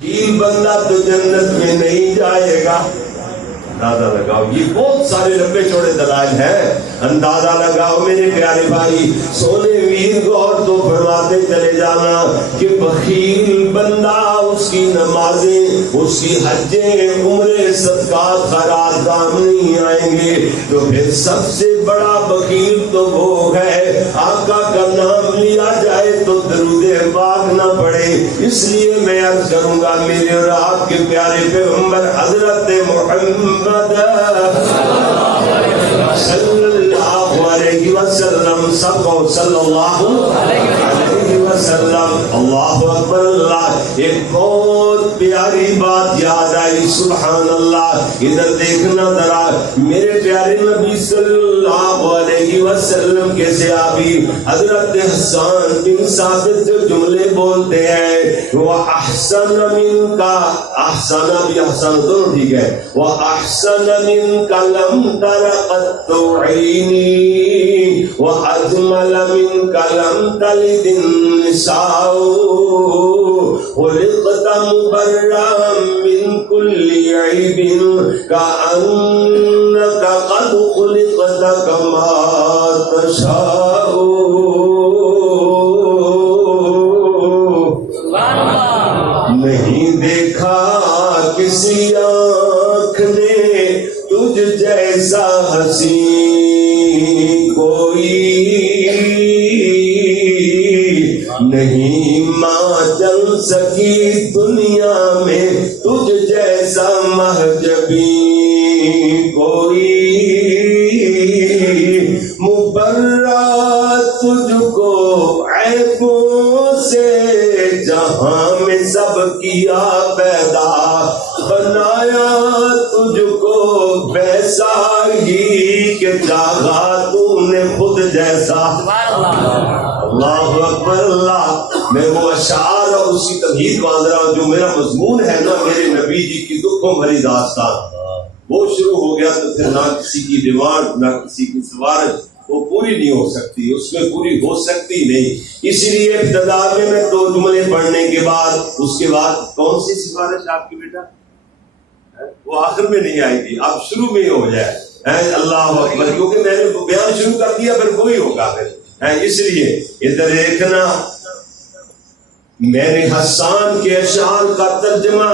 یہ بندہ تو جنت میں نہیں جائے گا. اندازہ لگاؤ, یہ بہت سارے لمبے چوڑے دلائل ہیں. اندازہ لگاؤ میرے پیارے بھائی, سونے ویر غور تو فرماتے چلے جانا کہ بخیل بندہ, اس کی نمازیں, اس کی حجیں, عمرے, صدقات, خیرات کام نہیں آئیں گے. تو پھر سب سے بڑا بخیل تو وہ ہے آقا کا نام لیا جائے تو درود پاک نہ پڑے. اس لیے میں عرض کروں گا میرے اور آپ کے پیارے پیغمبر حضرت محمد صلی اللہ علیہ وسلم, سب کو صلی اللہ علیہ وسلم. اللہ اکبر اللہ. ایک بہت پیاری بات یاد آئی, سبحان اللہ. ادھر دیکھنا ذرا, میرے پیارے نبی صلی اللہ علیہ وسلم کے صحابی حضرت حسان بن ثابت جو جملے بولتے ہیں, وہ احسن من کا, احسن بھی احسن دونوں ٹھیک ہے, وہ احسن من کا لم تر قط عینی, وہ اجمل من کا لم تلد النساء, خلقت مبرأ من كل عیب كأنك قد خلقت كما تشاء. نہیں دیکھا کسی آنکھ نے تجھ جیسا حسین کوئی, نہیں ماں جل سکی دنیا میں تجھ جیسا مہجبی کوئی, مبرّا تجھ کو عیبوں سے جہاں میں سب کیا پیدا, بنایا تجھ کو ویسا ہی کہ چاہا تو نے خود جیسا. اللہ اکبر اللہ. میں وہ اشعار اور اس کی تمہید باندھ رہا ہوں جو میرا مضمون ہے نا, میرے نبی جی کی دکھوں بھری داستان. وہ شروع ہو گیا تو پھر نہ کسی کی ڈیمانڈ نہ کسی کی سفارش, وہ پوری نہیں ہو سکتی, اس میں پوری ہو سکتی نہیں. اسی لیے ابتدا میں دو جملے پڑھنے کے بعد, اس کے بعد کون سی سفارش آپ کی بیٹا, وہ آخر میں نہیں آئے گی, آپ شروع میں ہی ہو جائے. اللہ اکبر, کیونکہ میں نے بیان شروع کر دیا پھر وہی ہوگا پھر. اس لیے ادھر دیکھنا, میں نے حسان کے اشعار کا ترجمہ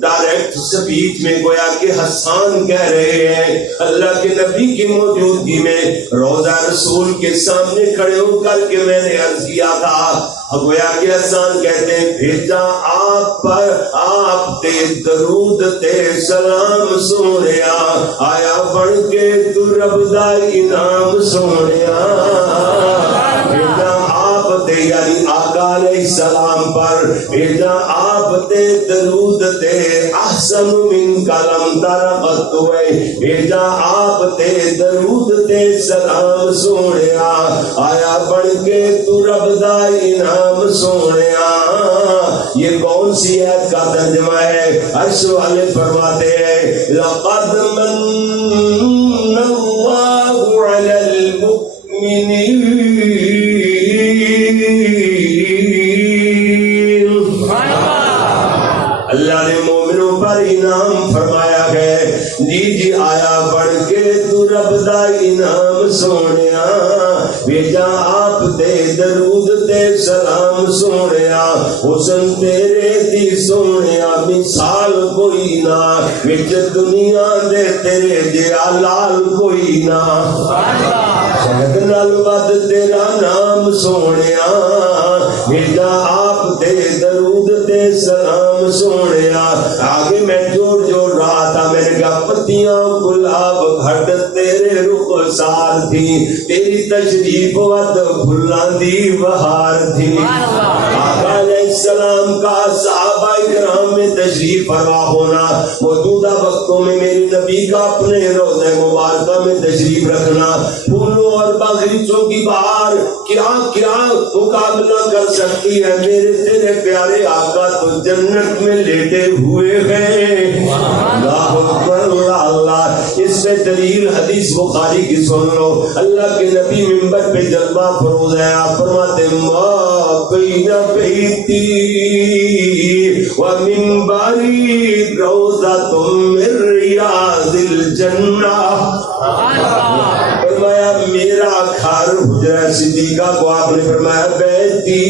ڈائریکٹ سپیچ میں گویا کہ حسان کہہ رہے ہیں اللہ کے نبی کی موجودگی میں روضہ رسول کے سامنے کھڑے ہو کر کے میں نے عرض کیا تھا. گویا کہ حسان کہتے ہیں بھیجا آپ پر آپ تے درود تے سلام سونیا, آیا بڑھ کے تو رب دا انعام سونیا. بھیجا آپ تے یعنی آقا علیہ السلام پر, بھیجا آپ تے درود تے احسن من کلم ترقت ہوئے, بھیجا آپ تے درود تے سلام سونیا, آیا بڑھ کے تو رب دا انعام سونیا. یہ کون سی آیت کا ترجمہ ہے؟ عرش والے فرماتے ہیں لقد من اللہ علی المؤمنین, اللہ نے مومنوں پر انعام فرمایا ہے. جی آیا بڑھ کے تو رب دا انعام سونیا, بھیجا آپ تے درود تے سلام سونیا, حسن تیرے دی سونیا مثال کوئی نہ, وچ دنیا دے تیرے جیا لال کوئی نہ, شہد نال ود تیرا نام سونیا, بھیجا آپ تے درود تے سلام سونیا. آگے میں جوڑ رہا تھا, میں نے کہا پتیاں گلاب گھٹ تیرے رخسار تھی, تیری تشریف ود پھلاں دی بہار تھی. آقا علیہ السلام کا صحابہ کرام میں تشریف فرما ہونا, موجودہ وقتوں میں میرے نبی کا اپنے روضہ مبارکہ میں تشریف رکھنا, پھولوں اور باغیچوں کی بہار کیا مقابلہ کر سکتی ہے میرے تیرے پیارے آقا تو جنت میں لیٹے ہوئے ہیں. اللہ اکبر اللہ. اس میں دلیل حدیث بخاری کی سن لو. اللہ کے نبی منبر پہ جلوہ فروز ہے, آپ فرماتے ما بین بیتی ومنبری روضۃ من ریاض الجنہ. فرمایا میرا گھر حجرہ صدیقہ کو آپ نے فرمایا بیتی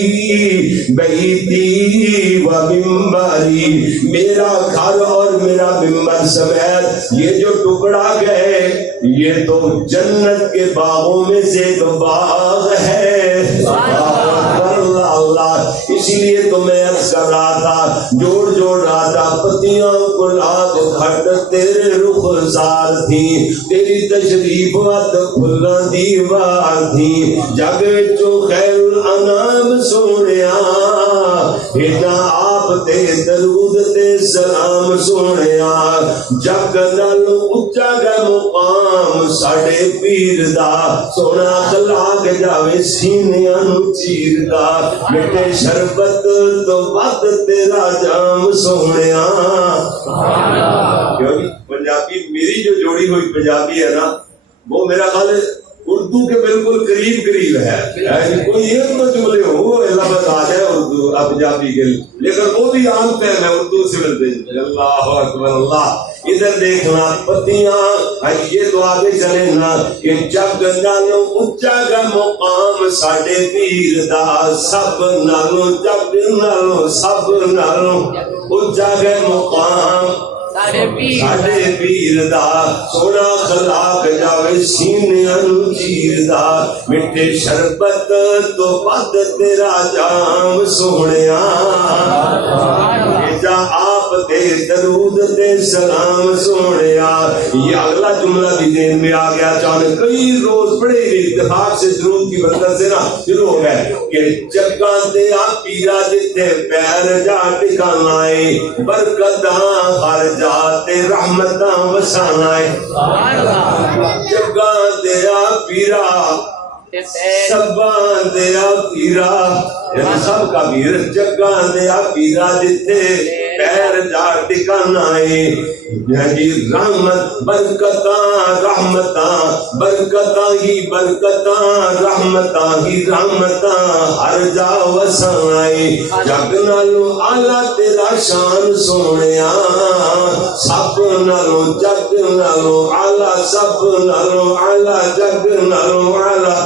و ممبری، میرا گھر اور میرا ممبر سمیت یہ جو ٹکڑا گئے یہ تو جنت کے باغوں میں سے تو باغ ہے. اللہ اسی لیے تو میں عرض کر رہا تھا، جوڑ رہا تھا، پتیاں گلاب گھٹ تیرے رخسار تھی، تیری تشریف وقت کھلا دیوار تھی، جگ وچوں خیر الانام سونیا بھیجا آپ تے درود تے سلام سونیا. جگ نال اچا گا مقام ساڈے پیر دا، سونا اخلاق جاوے سینیاں نوں چیر دا، میٹھے شربت تو بات تیرا جام سونیا. پنجابی میری جو جوڑی ہوئی پنجابی ہے نا، وہ میرا خیال ہے اردو کے بالکل قریب ہے. کوئی ایک تو جملے ہو لفظ آ جائے اردو پنجابی کے، لیکن وہ بھی عام فہم ہے اردو سے ملتے. اللہ اکبر اللہ. ادھر دیکھنا پتیاں یہ تو آگے چلے نا کہ جگ نالوں اچا گا مقام ساڈے پیر دا، سب نالوں جگ نالوں سب نالوں اچا گا مقام ساڈے پیر دا، سونا اخلاق جاوے سینیاں نوں چیر دا، میٹھے شربت تو بد تیرا جام سونیا. بھیجا آپ تے درود تے سلام سونیا. یہ اگلا جملہ بھی ذہن میں آ گیا اچانک، کئی روز بڑے اتفاق سے درود کی برکت سے نا شروع ہو گئے کہ جگاں تے آ پیرا جتے پیر جا ٹکانا ہے، برکتاں ہر جاتے رحمتاں وسانا ہے. جگاں تے آ پیرا سباں دیا پیرا سب کا پیر، جگاں دیا پیرا جتے پیر جا ٹکانا ہے. جی رحمت برکتاں رحمتاں برکتاں ہی برکتاں رحمتاں ہی رحمتاں ہر جا وسانا ہے. جگ نالوں آلہ تیرا شان سونیا، سب نالوں جگ نالوں آلہ، سب نالوں آلہ جگ نالوں آلہ،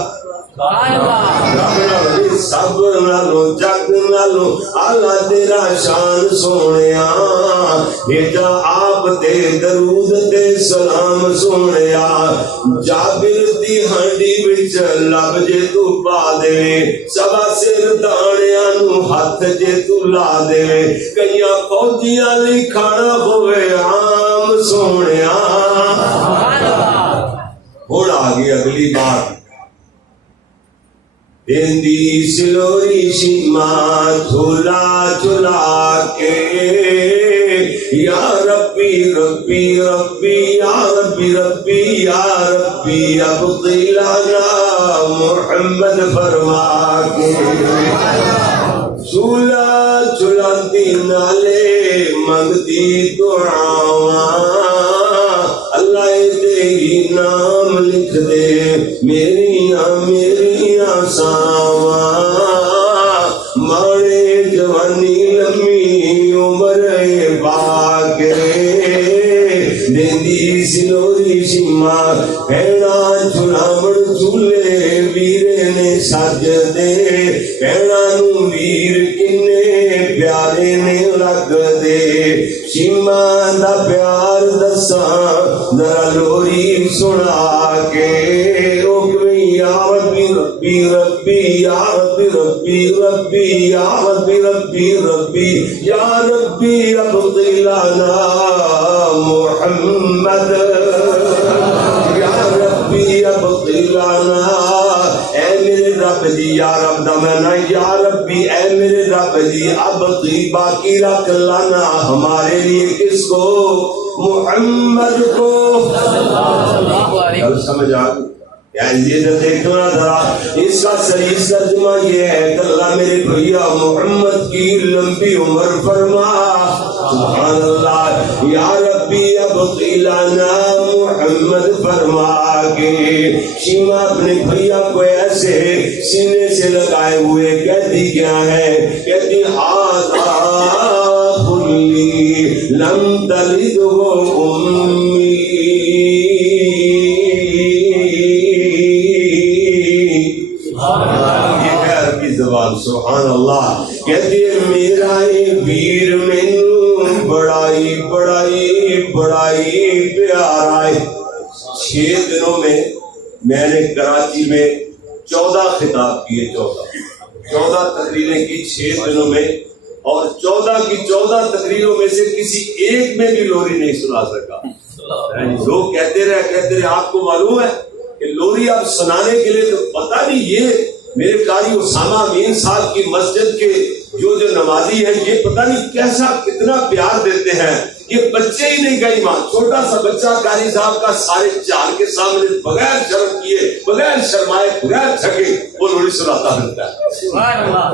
سب نالوں جگ نالوں آلہ تیرا شان سونیا. بھیجا آپ تے درود تے سلام سونیا. جابر دی ہانڈی وچ لب جے تو پا دے، سوا سر دانیاں نوں ہاتھ جے تو لا دے، کئیاں فوجیاں لئی کھانا ہوئے عام سونیا. ہن آ گئی اگلی بات. ہندی سلوری شیما جھولا جھولا کے، یا ربی ربی ربی یا ربی ربی یا ربی ابقی لنا محمد فرما کے. جھولا جھولاتی نالے منگتی دعاواں، اللہ تیری نام لکھ دے میریاں میریاں ساواں. مانے جوانی لمبی عمر باغے، دیندی سلوری شیما بھیڑا جھلاوڑ جھولے ویرے نے سج دے، بھیڑا نوں ویر کنے پیارے نے لگ دے. شیما دا پیار دساں ذرا لوری سنا کے، او یا ربی ربی ربی یا ربی ربی ربی یا ربی ربی ربی یا ربی ابقی لنا محمد، یا ربی ابقی لنا. اے میرے رب جی، یا رب دا میں یا ربی اے میرے رب جی ابقی باقی رکھ لانا ہمارے لیے کس کو؟ محمد کو. سمجھ آ یہ دیکھنا تھا. اس کا صحیح ترجمہ یہ ہے کہ اللہ میرے بھیا محمد کی لمبی عمر فرما. سبحان اللہ. یا ربی ابقی لنا محمد فرما کے شیما اپنے بھیا کو ایسے سینے سے لگائے ہوئے کہتی کیا ہے؟ کہتی ہاذا خلی لم تلدہ امی، سبحان اللہ. کہتی ہے میرا ویر مینوں بڑائی بڑائی بڑائی پیار آئے. 6 دنوں میں میں نے کراچی میں 14 خطاب کیے، 14 تقریریں کی 6 دنوں میں، اور 14 کی 14 تقریروں میں سے کسی ایک میں بھی لوری نہیں سنا سکا. لوگ کہتے رہے آپ کو معلوم ہے کہ لوری آپ سنانے کے لیے تو پتہ نہیں، یہ میرے قاری اسامہ امین صاحب کی مسجد کے جو نمازی ہیں یہ پتہ نہیں کیسا کتنا پیار دیتے ہیں. یہ بچے ہی نہیں گئی ماں، چھوٹا سا بچہ قاری صاحب کا سارے چار کے سامنے بغیر شرم کیے، بغیر شرمائے، بغیر تھکے وہ لوری سناتا پھرتا ہے.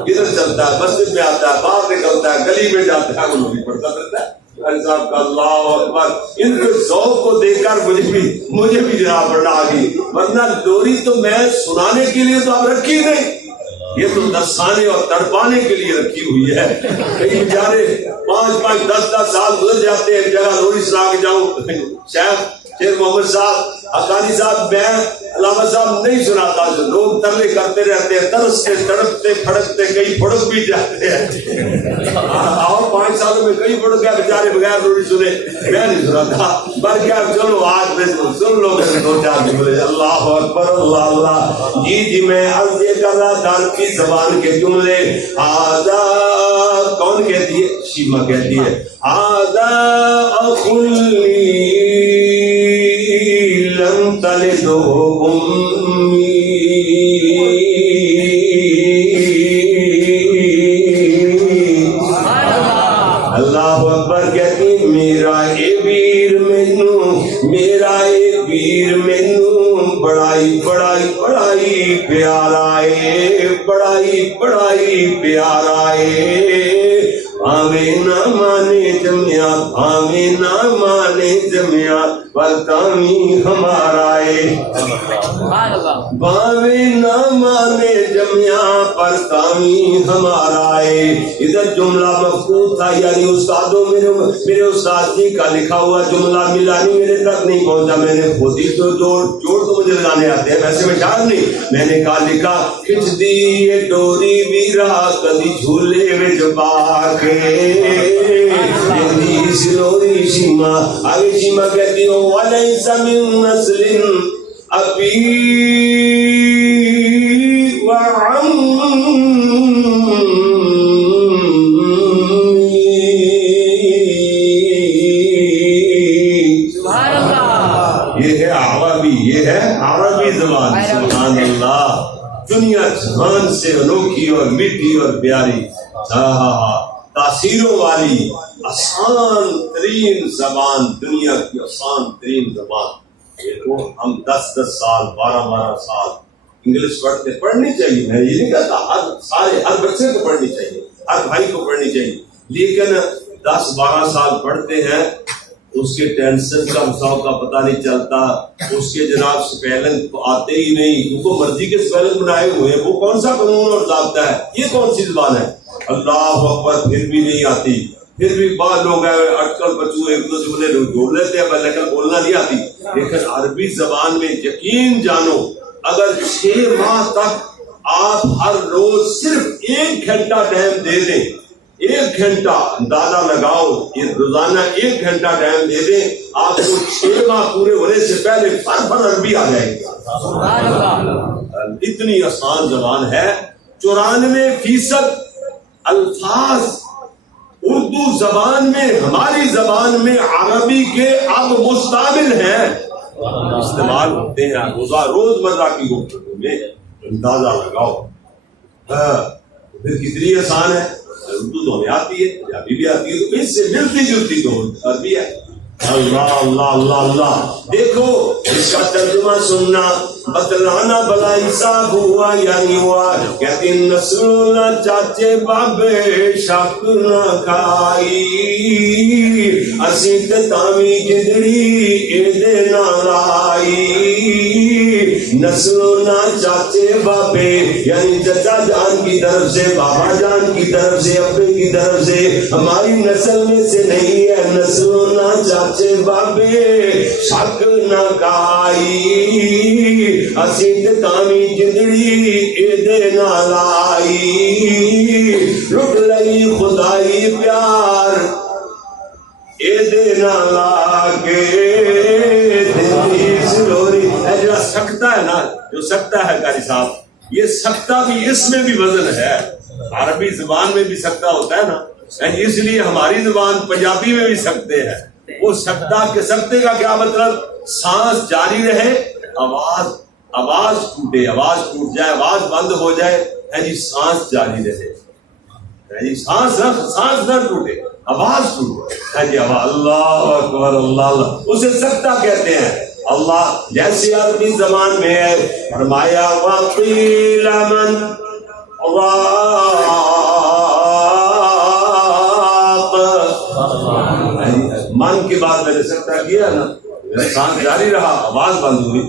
ادھر چلتا ہے، مسجد میں آتا ہے، باہر نکلتا ہے، گلی میں جاتا ہے، وہ لوری پڑھتا پھرتا ہے. صاحب کا اللہ اکبر. ان کے ذوق کو دیکھ کر مجھے بھی جناب پڑھنا آ گئی، ورنہ لوری تو میں سنانے کے لیے تو اب رکھی نہیں، یہ تو درسانے اور تڑپانے کے لیے رکھی ہوئی ہے. کئی بیچارے 5-5 10-10 سال گزر جاتے ہیں، جگہ لوری سنا کے جاؤں. شیخ محمد صاحب حقانی صاحب میں علامہ صاحب نہیں سناتا، لوگ ترلے کرتے رہتے ہیں، ترستے تڑپتے پھڑکتے، کئی پھڑک بھی جاتے ہیں. اور 5 سالوں میں کئی پھڑک گیا بیچارے بغیر لوری سنے. میں نہیں سناتا، بلکہ چلو آج میں سن لو، 2-4 دن بولے اللہ اکبر اللہ اللہ. جی میں عرض یہ کر رہا تھا کی زبان کے جملے. آدھا کون کہتی ہے؟ شیما کہتی ہے آدھا اخلی لم تلدہ امی. اللہ اکبر. کہتی میرا اے ویر مینوں بڑائی بڑائی بڑائی پیار آئے، بڑائی بڑائی پیار آئے. بھاوے نہ مانے جمیات، بھاوے نہ مانے جمیات، پر کامی ہمارا ہے. بھاوے نہ مانے جمیات، پر کامی ہمارا ہے. ادھر جملہ مفقود تھا، یعنی استادوں میرے استاد جی کا لکھا ہوا جملہ ملانی میرے تک نہیں پہنچا. میں نے خود ہی تو جوڑ تو مجھے لگانے آتے ہیں، ویسے میں شاعر نہیں. میں نے کہا لکھا کھچ دی یہ ڈوری ویرا کدی جھولے وچ پا کے. سلوری شیما آگے شیما کہتی ہوں وَلَيْسَ مِن نَسْلٍ أَبِي یہ ہے عربی، یہ ہے عربی زبان. سبحان اللہ. دنیا جہان سے انوکھی اور میٹھی اور پیاری، تاثیروں والی آسان ترین زبان، دنیا کی آسان ترین زبان. دیکھو ہم 10-10 سال 12-12 سال انگلش پڑھنی چاہیے. میں یہ نہیں کہتا ہر بچے کو پڑھنی چاہیے، ہر بھائی کو پڑھنی چاہیے، لیکن 10-12 سال پڑھتے ہیں اس کے ٹینشن کا مساو کا پتہ نہیں چلتا، اس کے جناب سپیلنگ آتے ہی نہیں، ان کو مرضی کے سپیلنگ بنائے ہوئے ہیں. وہ کون سا قانون اور ضابطہ ہے؟ یہ کون سی زبان ہے؟ اللہ اکبر. پھر بھی نہیں آتی، پھر بھی بعض لوگ اٹکل بچو ایک دو جملے جوڑ لیتے ہیں لیکن بولنا نہیں آتی. لیکن عربی زبان میں یقین جانو اگر 6 ماہ تک آپ ہر روز صرف 1 گھنٹہ ٹائم دے دیں، 1 گھنٹہ اندازہ لگاؤ، یہ روزانہ 1 گھنٹہ ٹائم دے دیں، آپ کو 6 ماہ پورے ہونے سے پہلے فر عربی آ جائے گی. اتنی آسان زبان ہے. 94% الفاظ اردو زبان میں، ہماری زبان میں عربی کے اب مستعمل ہیں، استعمال ہوتے ہیں روز مرہ کی گفتگو میں. اندازہ لگاؤ پھر کتنی آسان ہے. اردو تو ہمیں آتی ہے، پنجابی بھی آتی ہے، تو اس سے ملتی جلتی تو عربی ہے. اللہ اللہ اللہ اللہ. دیکھو اس کا ترجمہ سننا، بتلانا بلائی صاحب ہوا یعنی ہوا. کہتے نسل نہ چاچے بابے شک نہ کھائی، اسی تے تاوی جدڑی اے دے نہ لائی. نسلوں نہ چاچے بابے، یعنی چچا جان کی طرف سے، بابا جان کی طرف سے، ابے کی طرف سے ہماری نسل میں سے نہیں ہے۔ نسلوں نہ چاچے بابے شک نہ کائی، اسی تے تاوی جندڑی اے دے نال آئی، لٹ لئی خدائی پیار اے دے نال آگے دلی سلوری۔ اے جڑا سکتا ہے نا، جو سکتا ہے قاری صاحب، یہ سکتا بھی اس میں بھی وزن ہے۔ عربی زبان میں بھی سکتا ہوتا ہے نا، اس لیے ہماری زبان پنجابی میں بھی سکتے ہیں۔ وہ سکتا کے سکتے کا کیا مطلب؟ سانس جاری رہے، آواز ٹوٹے، آواز ٹوٹ جائے، آواز بند ہو جائے، یعنی سانس جاری رہے، یعنی سانس نہ ٹوٹے، آواز ٹوٹے، یعنی اللہ اکبر اللہ اللہ، اسے سکتا کہتے ہیں۔ اللہ جیسے عربی زبان میں ہے، فرمایا وَقِيلَ مَنْ من کے بعد میں نے سکتا کیا نا، سانس جاری رہا، آواز بند ہوئی،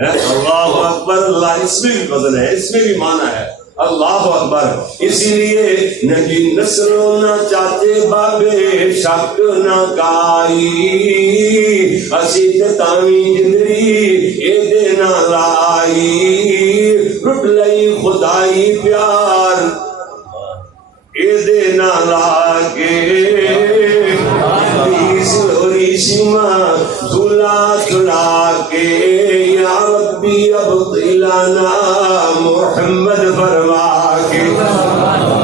اللہ اکبر اللہ، اس میں بھی وزن ہے، اس میں بھی معنی ہے، اللہ اکبر۔ اسی لیے نہ نسلوں نہ چاچے بابے شک نہ کائی، اسی تے تاوی جندری اے دے نال آئی، لٹ لئی خدائی پیار اے دے نال آگے سلوری سیما دھلا دھلا کے، یا ربی ابطلنا محمد فرما کے۔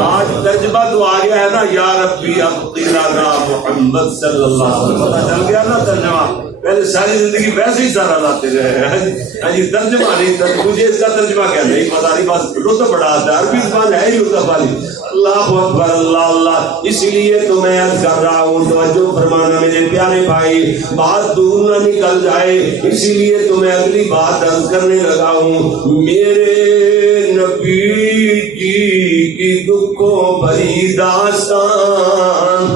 آج ترجمہ تو آ گیا ہے نا، یا ربی ابطلنا محمد صلی اللہ علیہ وسلم، پتہ چل گیا نا ترجمہ۔ پہلے ساری زندگی ویسے ہی سارا لاتے رہے، ترجمہ نہیں، مجھے اس کا ترجمہ کیا نہیں پتا نہیں، بس لطف بڑا آتا ہے، عربی زبان ہے ہی لطف والی۔ اللہ اکبر اللہ اللہ۔ اسی لیے تو میں عرض کر رہا ہوں، توجہ فرمانا میرے پیارے بھائی، بات دور نہ نکل جائے، اسی لیے تو میں اگلی بات عرض کرنے لگا ہوں۔ میرے نبی کی دکھوں بھری داستان،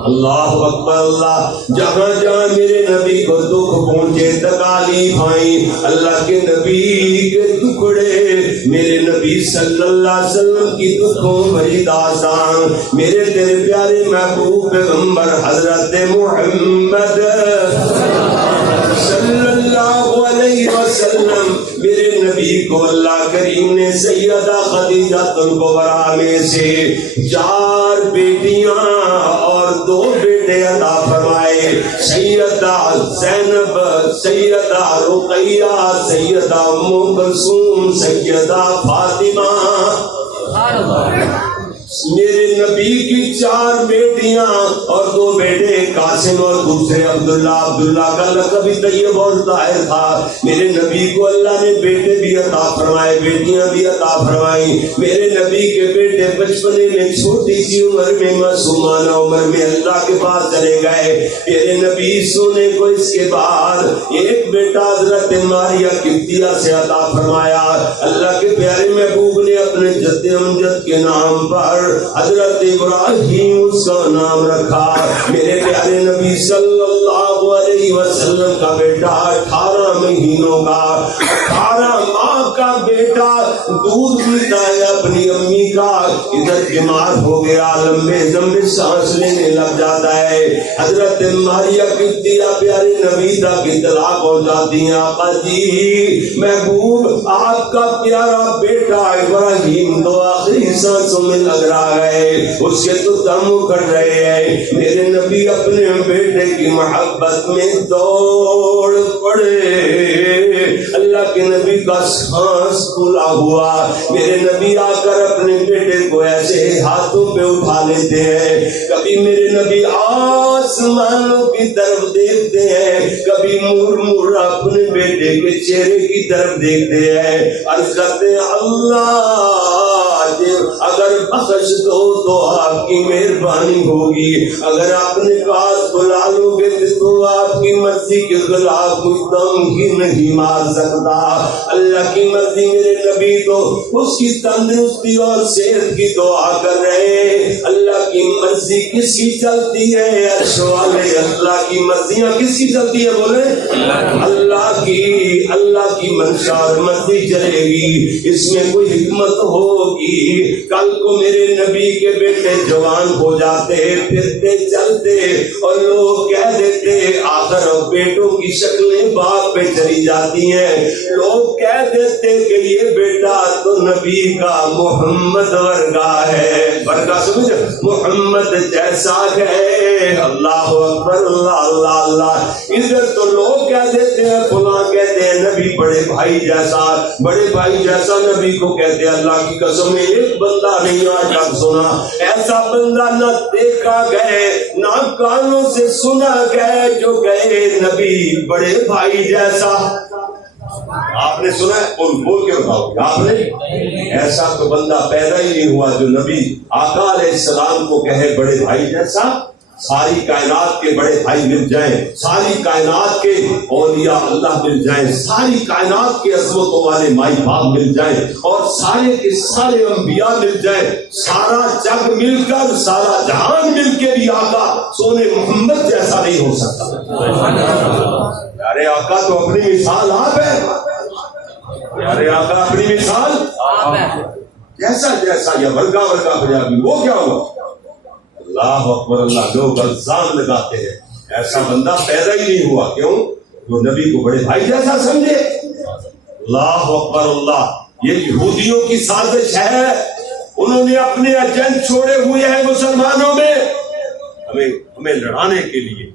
اللہ اکبر اللہ، جہاں جہاں میرے نبی کو دکھ پہنچے، تکالیف آئیں، اللہ کے نبی کے ٹکڑے، میرے نبی صلی اللہ علیہ وسلم کی دکھوں بھری داستان، میرے تیرے پیارے محبوب پیغمبر حضرت محمد صلی اللہ علیہ وسلم، میرے نبی کو اللہ کریم نے سیدہ خدیجہ الکبریٰ میں سے 4 بیٹیاں اور 2 بیٹے عطا فرمائے، سیدہ زینب، سیدہ رقیہ، سیدہ ام کلثوم، سیدہ فاطمہ۔ میرے نبی کی 4 بیٹیاں اور 2 بیٹے، قاسم اور دوسرے عبداللہ۔ عبداللہ کا لقب بھی طیب اور طاہر تھا۔ میرے نبی کو اللہ نے بیٹے بھی عطا فرمائے، بیٹیاں بھی عطا فرمائی۔ میرے نبی کے بیٹے بچپنے میں چھوٹی سی عمر میں، معصومانہ عمر میں اللہ کے پاس چلے گئے۔ میرے نبی سونے کو اس کے بعد ایک بیٹا حضرت ماریہ قبطیہ سے عطا فرمایا۔ اللہ کے پیارے محبوب نے اپنے جد امجد کے نام پر حضرت ابراہیم اس کا نام رکھا۔ میرے پیارے نبی صلی اللہ علیہ وسلم کا بیٹا 18 مہینوں کا، 18 ماہ کا بیٹا دودھ پیتا ہے اپنی امی کا، ادھر بیمار ہو گیا، لمبے لمبے سانس لینے لگ جاتا ہے۔ حضرت ماریہ قبطیہ پیارے نبی تک اطلاع پہنچاتی ہیں، آقا جی محبوب آپ کا پیارا بیٹا ابراہیم تو آخری سانسوں میں لگ رہا ہے، اس کے تو دم اکڑ رہے ہیں۔ میرے نبی اپنے بیٹے کی محبت میں دوڑ پڑے، اللہ کے نبی کا سانس پھولا ہوا، میرے نبی آ کر اپنے بیٹے کو ایسے ہاتھوں پہ اٹھا لیتے ہیں۔ کبھی میرے نبی آسمانوں کی طرف دیکھتے ہیں، کبھی مڑ مڑ اپنے بیٹے کے چہرے کی طرف دیکھتے ہیں، عرض کرتے ہیں اللہ جے اگر بخش دو تو آپ کی مہربانی ہوگی، اگر آپ نے پاس بلا لو گے تو آپ کی مرضی کے خلاف کوئی دم ہی نہیں مار سکتا۔ اللہ کی مرضی میرے نبی تو اس کی تندرستی اور صحت کی دعا کر رہے۔ اللہ کی مرضی کس کی چلتی ہے؟ عرش والے اللہ کی مرضیاں کس کی چلتی ہے؟ بولے اللہ کی منشا اور مرضی چلے گی، اس میں کوئی حکمت ہوگی۔ کل کو میرے نبی کے بیٹے جوان ہو جاتے، پھرتے چلتے، اور لوگ کہہ دیتے آخر بیٹوں کی شکلیں باپ پہ چلی جاتی ہیں، لوگ کہہ دیتے کہ یہ بیٹا تو نبی کا محمد ورگا ہے، ورگا سمجھ محمد جیسا ہے۔ اللہ اکبر، اللہ اللہ اللہ۔ ادھر تو لوگ کہہ دیتے ہیں، فلاں کہتے ہیں نبی بڑے بھائی جیسا، بڑے بھائی جیسا نبی کو کہتے ہیں۔ اللہ کی قسم ایک بندہ نہیں آج تک سنا ایسا بندہ، نہ دیکھا گئے نہ کانوں سے سنا گئے جو گئے نبی بڑے بھائی جیسا۔ آپ نے سنا ہے؟ بول کے بتاؤ آپ نے؟ ایسا تو بندہ پیدا ہی نہیں ہوا جو نبی آقا علیہ السلام کو کہے بڑے بھائی جیسا۔ ساری کائنات کے بڑے بھائی مل جائیں، ساری کائنات کے اولیاء اللہ مل جائیں، ساری کائنات کے عظمتوں والے مائی باپ مل جائیں، اور سارے کے سارے انبیاء مل جائیں، سارا جگ مل کر، سارا جہان مل کے بھی آقا سونے محمد جیسا نہیں ہو سکتا۔ پیارے آقا تو اپنی مثال آپ ہے، پیارے آقا اپنی مثال جیسا جیسا، یا ورگا ورگا پنجابی وہ کیا ہوا؟ اللہ اکبر اللہ۔ لوگ الزام لگاتے ہیں ایسا بندہ پیدا ہی نہیں ہوا، کیوں؟ جو نبی کو بڑے بھائی جیسا سمجھے۔ اللہ اکبر اللہ۔ یہ یہودیوں کی سازش ہے، انہوں نے اپنے ایجنٹ چھوڑے ہوئے ہیں مسلمانوں میں ہمیں لڑانے کے لیے،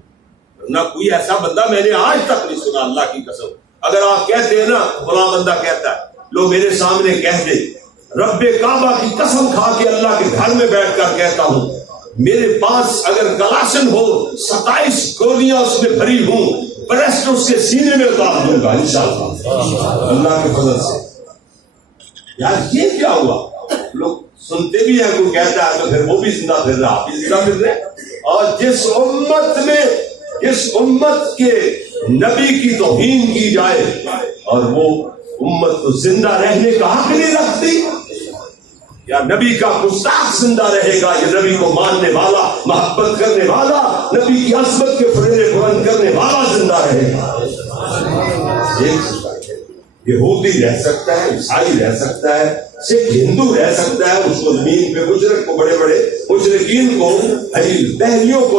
نہ کوئی ایسا بندہ میں نے آج تک نہیں سنا۔ اللہ کی قسم اگر آپ کہتے ہیں نا فلاں بندہ کہتا ہے، لو میرے سامنے کہہ دے، رب کعبہ کی قسم کھا کے اللہ کے گھر میں بیٹھ کر کہتا ہوں، میرے پاس اگر گلاشن ہو 27 گولیاں اس میں بھری ہوں، بریسٹ اس کے سینے میں اتار دوں گا انشاءاللہ اللہ کے فضل سے۔ یار یہ کیا ہوا؟ لوگ سنتے بھی ہیں، کوئی کہتا ہے تو پھر وہ بھی زندہ پھر رہا، آپ بھی زندہ پھر رہے۔ اور جس امت کے نبی کی توہین کی جائے اور وہ امت کو زندہ رہنے کا حق نہیں رکھتی، یا نبی کا گستاخ زندہ رہے گا، یا نبی کو ماننے والا، محبت کرنے والا، نبی کی عظمت کے فریضے بلند کرنے والا زندہ رہے گا۔ یہودی رہ سکتا ہے، عیسائی رہ سکتا ہے، سکھ ہندو رہ سکتا ہے، اس کو زمین پہ مشرک کو، بڑے بڑے مشرکین کو، دہلیوں کو،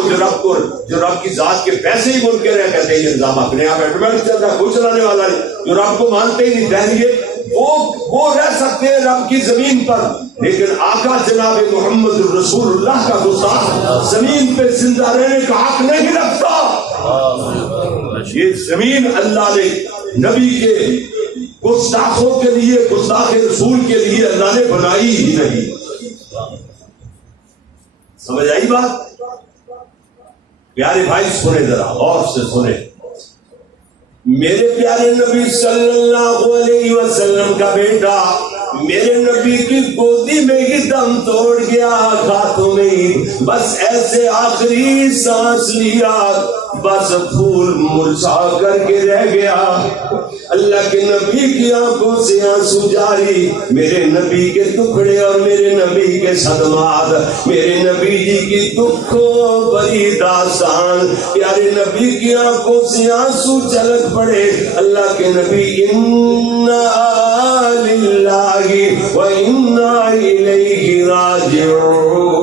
جو رب کی ذات کے پیسے ہی منکر ہیں، کہتے ہیں یہ نظام اپنے یہاں آٹومیٹک چل رہا ہے، کوئی چلانے والا نہیں، جو رب کو مانتے ہی نہیں دہلیے، وہ رہ سکتے ہیں رب کی زمین پر، لیکن آقا جناب محمد رسول اللہ کا گستاخ زمین پہ زندہ رہنے کا حق نہیں رکھتا۔ یہ زمین اللہ نے نبی کے گستاخوں کے لیے، گستاخ رسول کے لیے اللہ نے بنائی ہی نہیں۔ سمجھ آئی بات؟ پیارے بھائی سنیں، ذرا غور سے سنیں۔ میرے پیارے نبی صلی اللہ علیہ وسلم کا بیٹا میرے نبی کی گودی میں ہی دم توڑ گیا، ہاتھوں میں ہی بس ایسے آخری سانس لیا، بس پھول مرجھا کر کے رہ گیا۔ اللہ کے نبی کی آنکھوں سے آنسو جاری، میرے نبی کے ٹکڑے اور میرے نبی کے صدمات، میرے نبی جی کی دکھوں بڑی داستان، پیارے نبی کی آنکھوں سے آنسو چھلک پڑے۔ اللہ کے نبی انا للہ وَإِنَّا إِلَيْهِ رَاجِعُونَ،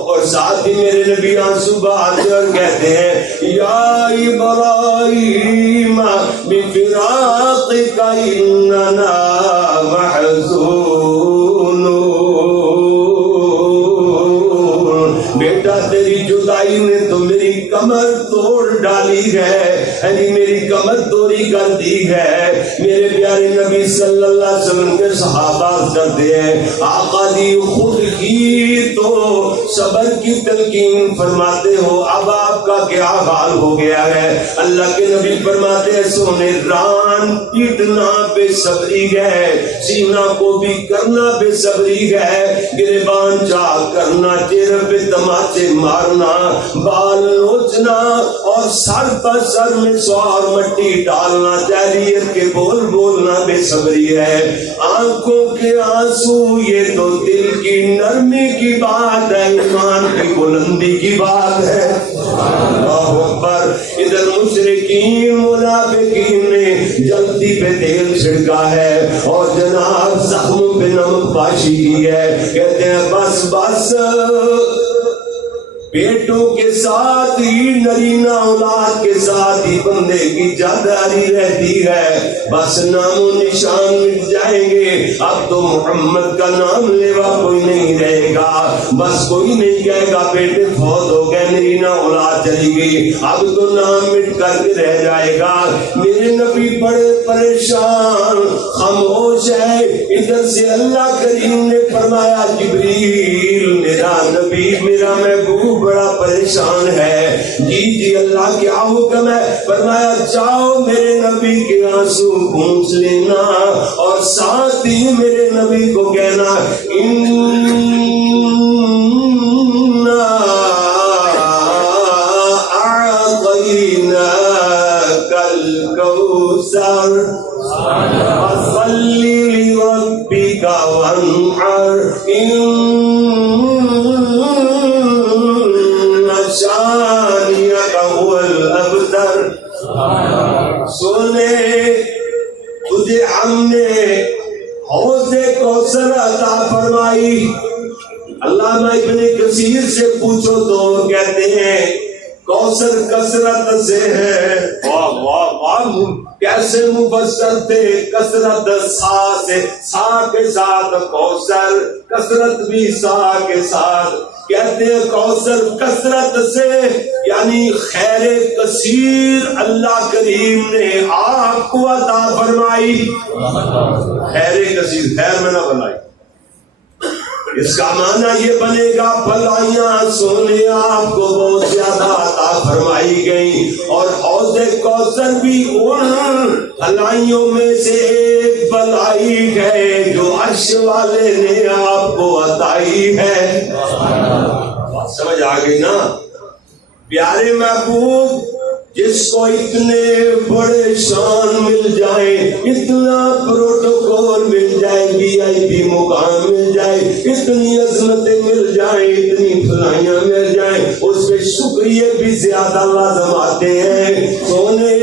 اور ساتھ ہی میرے نبی آنسو بہاتے اور کہتے ہیں یا ابراہیم بفراقک اننا محزون، بیٹا تیری جدائی نے تو میری کمر توڑ ڈالی ہے، یعنی میری کمر توڑی کر دی ہے۔ میرے پیارے نبی صلی اللہ علیہ وسلم کے صحابہ کرتے ہیں آقا جی خود کی تو صبر کی تلقین فرماتے ہو، اب آپ کا کیا حال ہو گیا ہے۔ اللہ کے نبی فرماتے ہیں سونے ران پیٹنا بے صبری ہے، سینہ کو بھی کرنا بے صبری ہے، گریبان چاک کرنا، چہرے پہ تماچے مارنا، بال نوچنا اور سر پر سر میں سوار مٹی ڈالنا، جاہلیت کے بول بولنا بے صبری ہے۔ آنکھوں کے آنسو یہ تو دل کی نرمی کی بات ہے، ایمان کی بلندی کی بات ہے۔ اللہ اکبر۔ ادھر مشرکین منافقین نے جلدی پہ تیل چھڑکا ہے اور جناب زخم پہ نمک پاشی کی ہے، کہتے ہیں بس بس، بیٹوں کے ساتھ ہی نرینہ اولاد کے ساتھ ہی بندے کی جاداری رہتی ہے، بس نام و نشان مٹ جائیں گے، اب تو محمد کا نام لیوا کوئی نہیں رہے گا، بس کوئی نہیں کہے گا بیٹے فوت ہو گئے، نرینہ اولاد چلی گئی، اب تو نام مٹ کر کے رہ جائے گا۔ میرے نبی بڑے پریشان خاموش ہے۔ ادھر سے اللہ کریم نے فرمایا جبریل میرا نبی میرا محبوب بڑا پریشان ہے، جی اللہ کیا حکم ہے؟ فرمایا جاؤ میرے نبی کے آنسو پونچھ لینا اور ساتھ ہی میرے نبی کو کہنا اعطیناک الکوثر فصلی لربک وانحر سونے تجھے ہم نے حوض کوثر عطا فرمائی۔ علامہ ابن کثیر سے پوچھو تو کہتے ہیں کوثر کثرت سے ہے۔ واہ واہ واہ، کیسے مفسر تھے، کثرت سا سے، سا کے ساتھ کوثر، کثرت بھی سا کے ساتھ، کہتے ہیں کوثر کثرت سے یعنی خیر کثیر اللہ کریم نے آپ کو عطا فرمائی۔ خیر کثیر، خیر میں نہ بنائی، اس کا معنی یہ بنے گا بھلائیاں سونے آپ کو بہت زیادہ عطا فرمائی گئی، اور حوض کوثر بھی ان بھلائیوں میں سے ایک بھلائی ہے جو عرش والے نے آپ کو عطائی ہے۔ سمجھ آ گئی نا؟ پیارے محبوب جس کو اتنے بڑے شان مل جائے، اتنا پروٹوکول مل جائے، وی آئی پی مقام مل جائے، اتنی عظمتیں مل جائیں، اتنی بھلائیاں مل جائیں، اس پہ شکریہ بھی زیادہ لازم آتے ہیں۔ سونے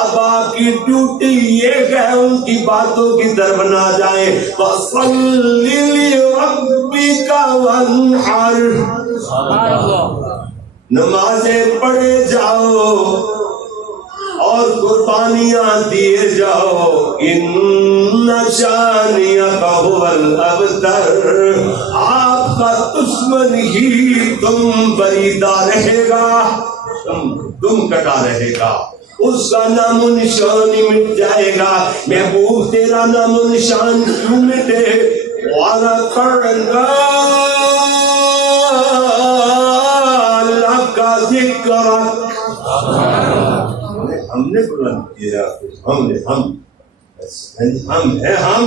اب آپ کی ڈیوٹی یہ ہے ان کی باتوں کی طرف نہ جائیں۔ فَصَلِّ لِرَبِّكَ وَانْحَرْ، نمازیں پڑھے جاؤ اور قربانیاں دیے جاؤ۔ ان شانئک ھو الابتر، آپ کا دشمن ہی تم بریدہ رہے گا، تم کٹا رہے گا، اس کا نام و نشان ہی مٹ جائے گا۔ محبوب تیرا نام و نشان کیوں مٹے؟ وَذَكَرْنَا کا ذکر، ہم نے بلند کیا، ہم ہیں ہم،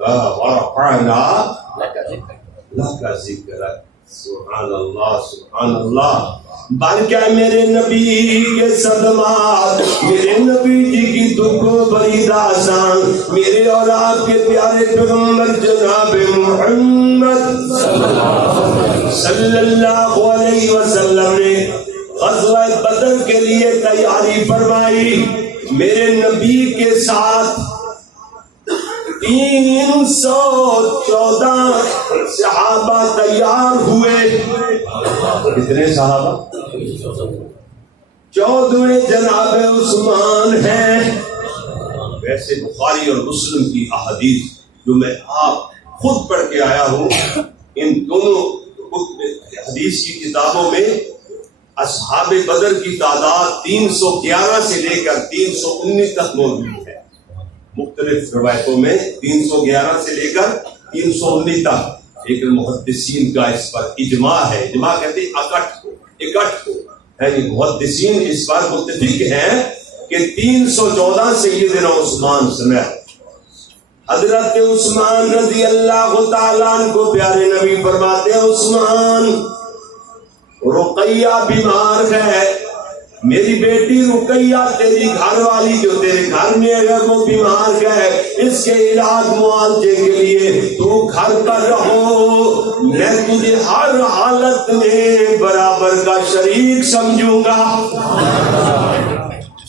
ورفعنا لک ذکر، سبحان اللہ سبحان اللہ۔ بلکہ میرے نبی کے صدمات، میرے نبی جی کی دکھوں بری داستان، میرے اور آپ کے پیارے پیغمبر جناب محمد صلی اللہ علیہ وسلم نے غزوہ بدر کے لیے تیاری فرمائی۔ میرے نبی کے ساتھ 314 صحابہ تیار ہوئے۔ کتنے صحابہ؟ 14ویں جناب عثمان ہیں۔ ویسے بخاری اور مسلم کی احادیث جو میں آپ خود پڑھ کے آیا ہوں، ان دونوں حدیث کی کتابوں میں اصحاب بدر کی تعداد 311 سے لے کر 319 تک موجود ہے۔ مختلف روایتوں میں 311 سے لے کر 319 تک، لیکن محدثین کا اس پر اجماع ہے۔ اجماع کہتے ہیں اکٹھ کو، محدثین اس بات متفق ہیں کہ 314 سیدنا عثمان سمیت حضرت عثمان رضی اللہ تعالیٰ عنہ کو پیارے نبی فرماتے ہیں عثمان رقیہ بیمار ہے، میری بیٹی رقیہ تیری گھر والی جو تیرے گھر میں ہے وہ بیمار ہے، اس کے علاج معالجے کے لیے تو گھر پر رہو، میں تجھے ہر حالت میں برابر کا شریک سمجھوں گا۔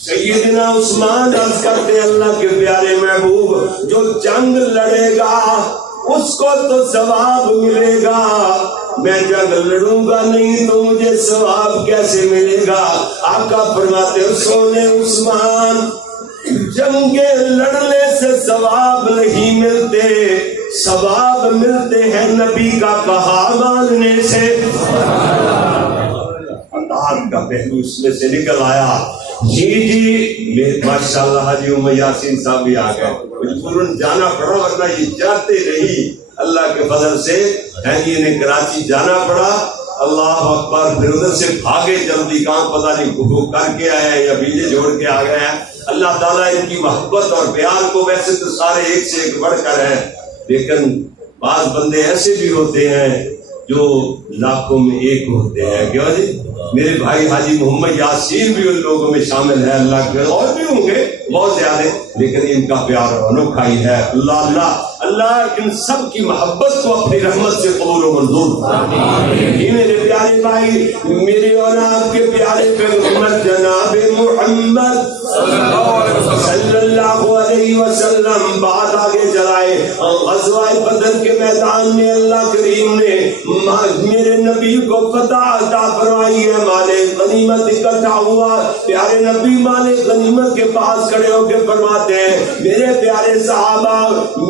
سیدنا عثمان عرض کرتے اللہ کے پیارے محبوب جو جنگ لڑے گا اس کو تو ثواب ملے گا، میں جنگ لڑوں گا نہیں تو مجھے ثواب کیسے ملے گا؟ آقا فرماتے سونے عثمان جنگیں لڑنے سے ثواب نہیں ملتے، ثواب ملتے ہیں نبی کا کہا ماننے سے۔ اطاعت کا پہلو اس میں سے نکل آیا۔ جی ماشاءاللہ حاجی عمر یاسین صاحب بھی آ گئے، مجبوراً جانا پڑا ورنہ یہ جاتے نہیں، اللہ کے فضل سے انہیں کراچی جانا پڑا۔ اللہ اکبر، پھر ادھر سے بھاگے جلدی، کام پتہ نہیں وہ کر کے آئے ہیں یا بیجے جوڑ کے آ گئے ہیں۔ اللہ تعالیٰ ان کی محبت اور پیار کو، ویسے تو سارے ایک سے ایک بڑھ کر ہیں، لیکن بعض بندے ایسے بھی ہوتے ہیں جو لاکھوں میں ایک ہوتے ہیں۔ کیوں جی؟ میرے بھائی حاجی محمد یاسین بھی ان لوگوں میں شامل ہے، اللہ کے اور بھی ہوں گے بہت زیادہ، لیکن ان کا پیار انوکھا ہی ہے۔ اللہ اللہ اللہ ان سب کی محبت کو اپنی رحمت سے قبول و منظور۔ یہ میرے پیارے بھائی، میرے اور آپ کے پیارے پیغمبر جناب محمد صلی اللہ علیہ وسلم بات آگے چلائے۔ غزوہ بدر کے میدان میں اللہ کریم نے میرے نبی کو فتح عطا فرمائی ہے، مال غنیمت اکٹھا ہوا۔ پیارے نبی مال غنیمت کے پاس کھڑے ہو کے فرماتے ہیں میرے پیارے صحابہ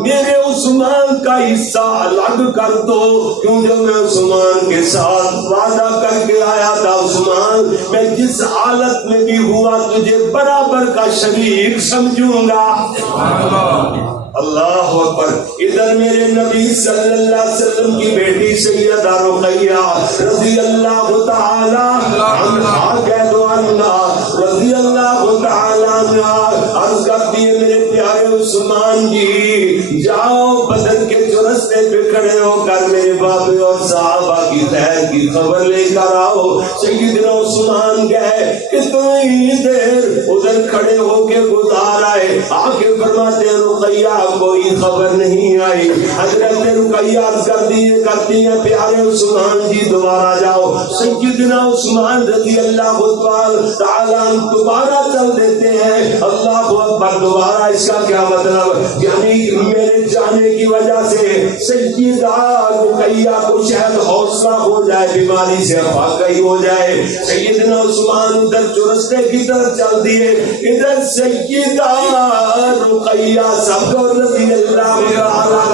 میرے عثمان کا حصہ الگ کر دو، کیوں جو میں عثمان کے ساتھ وعدہ کر کے آیا تھا عثمان میں جس حالت میں بھی ہوا تجھے برابر کا شریک سمجھوں گا۔ اللہ اکبر۔ ادھر میرے نبی صلی اللہ علیہ وسلم کی بیٹی سیدہ رقیہ رضی اللہ تعالی عنہا رضی اللہ تعالی عنہا عرض کرتی ہے میرے پیارے عثمان جی جاؤ بدر کے چرستے پہ کھڑے ہو کر میرے بابے اور صحابہ کی خیر کی خبر لے کر آؤ۔ سیدنا عثمان گئے، کتنی دیر ادھر کھڑے ہو کے گزار آئے، آ کے فرماتے ہیں رقیہ کوئی خبر نہیں آئی۔ حضرت رقیہ کرتی ہے پیارے عثمان جی دوبارہ جاؤ۔ سیدنا عثمان رضی اللہ تعالیٰ دوبارہ چل دیتے ہیں۔ اللہ اکبر، دوبارہ اس کا کیا مطلب؟ یعنی میرے جانے کی وجہ سے سیدہ رقیہ کو شاید حوصلہ ہو جائے، بیماری سے افاق گئی ہو جائے۔ سیدنا عثمان ادھر چرستے کی طرف چل دیے، ادھر سیدہ رقیہ سب کو رضی اللہ تعالیٰ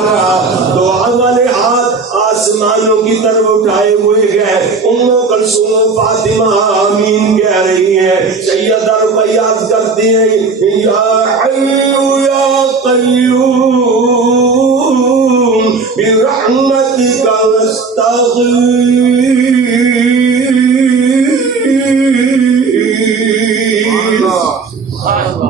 دعا والے ہاتھ آسمانوں کی طرف اٹھائے ہوئے گئے۔ ام کلثوم و فاطمہ آمین کہہ رہی ہے۔ سیدہ رقیہ کرتی ہیں یا حی یا قیوم برحمتک نستغیث۔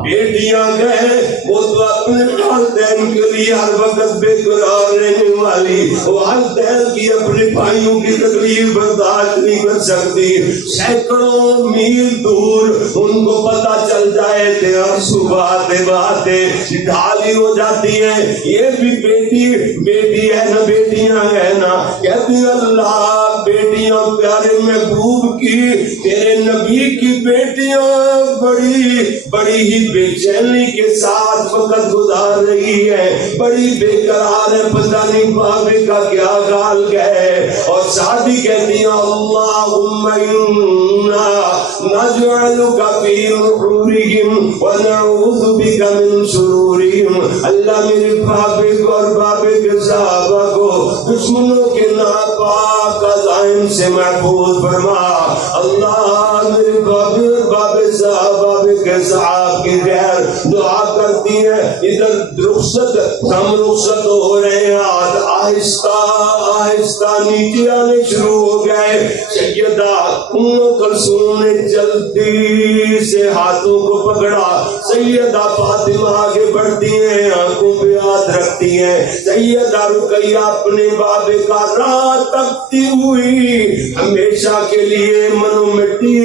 بیٹیاں گئے وہ تو اپنے والدین کے لیے ہر وقت بے قرار رہنے والی، والدین کی اپنے بھائیوں کی تکلیف برداشت نہیں کر سکتی، سینکڑوں میل دور ان کو پتا چل جائے تو صبح آتے باتیں ڈھالی ہو جاتی ہے۔ یہ بھی بیٹی ہے نا، بیٹیاں ہے نا، کہتی اللہ بیٹیاں پیارے محبوب کی، تیرے نبی کی بیٹیاں بڑی ہی بے چینی کے ساتھ وقت گزار رہی ہے، بڑی بے قرار ہے، پتہ نہیں بابے کا کیا حال ہے۔ اور شادی کہتی ہیں اللہم انا نجعلک فی نحورہم ونعوذ بک من شرورہم۔ اللہ میرے بابے کو اور بابے کے صحابہ کو دشمنوں کے ناپاک عزائم سے محفوظ فرما۔ اللہ میرے بابے صاحب کے صاحب کی خیر دعا کرتی ہیں، ادھر رخصت ہم رخصت ہو رہے ہیں، آہستہ آہستہ نیچے آنے شروع ہو گئے۔ سیدہ ام کلثوم نے جلدی سے ہاتھوں کو پکڑا، سیدہ فاطمہ آگے بڑھتی ہیں، آنکھوں پہ ہاتھ رکھتی ہیں، سیدہ رقیہ اپنے بابے کا راہ تکتی ہوئی ہمیشہ کے لیے منو مٹی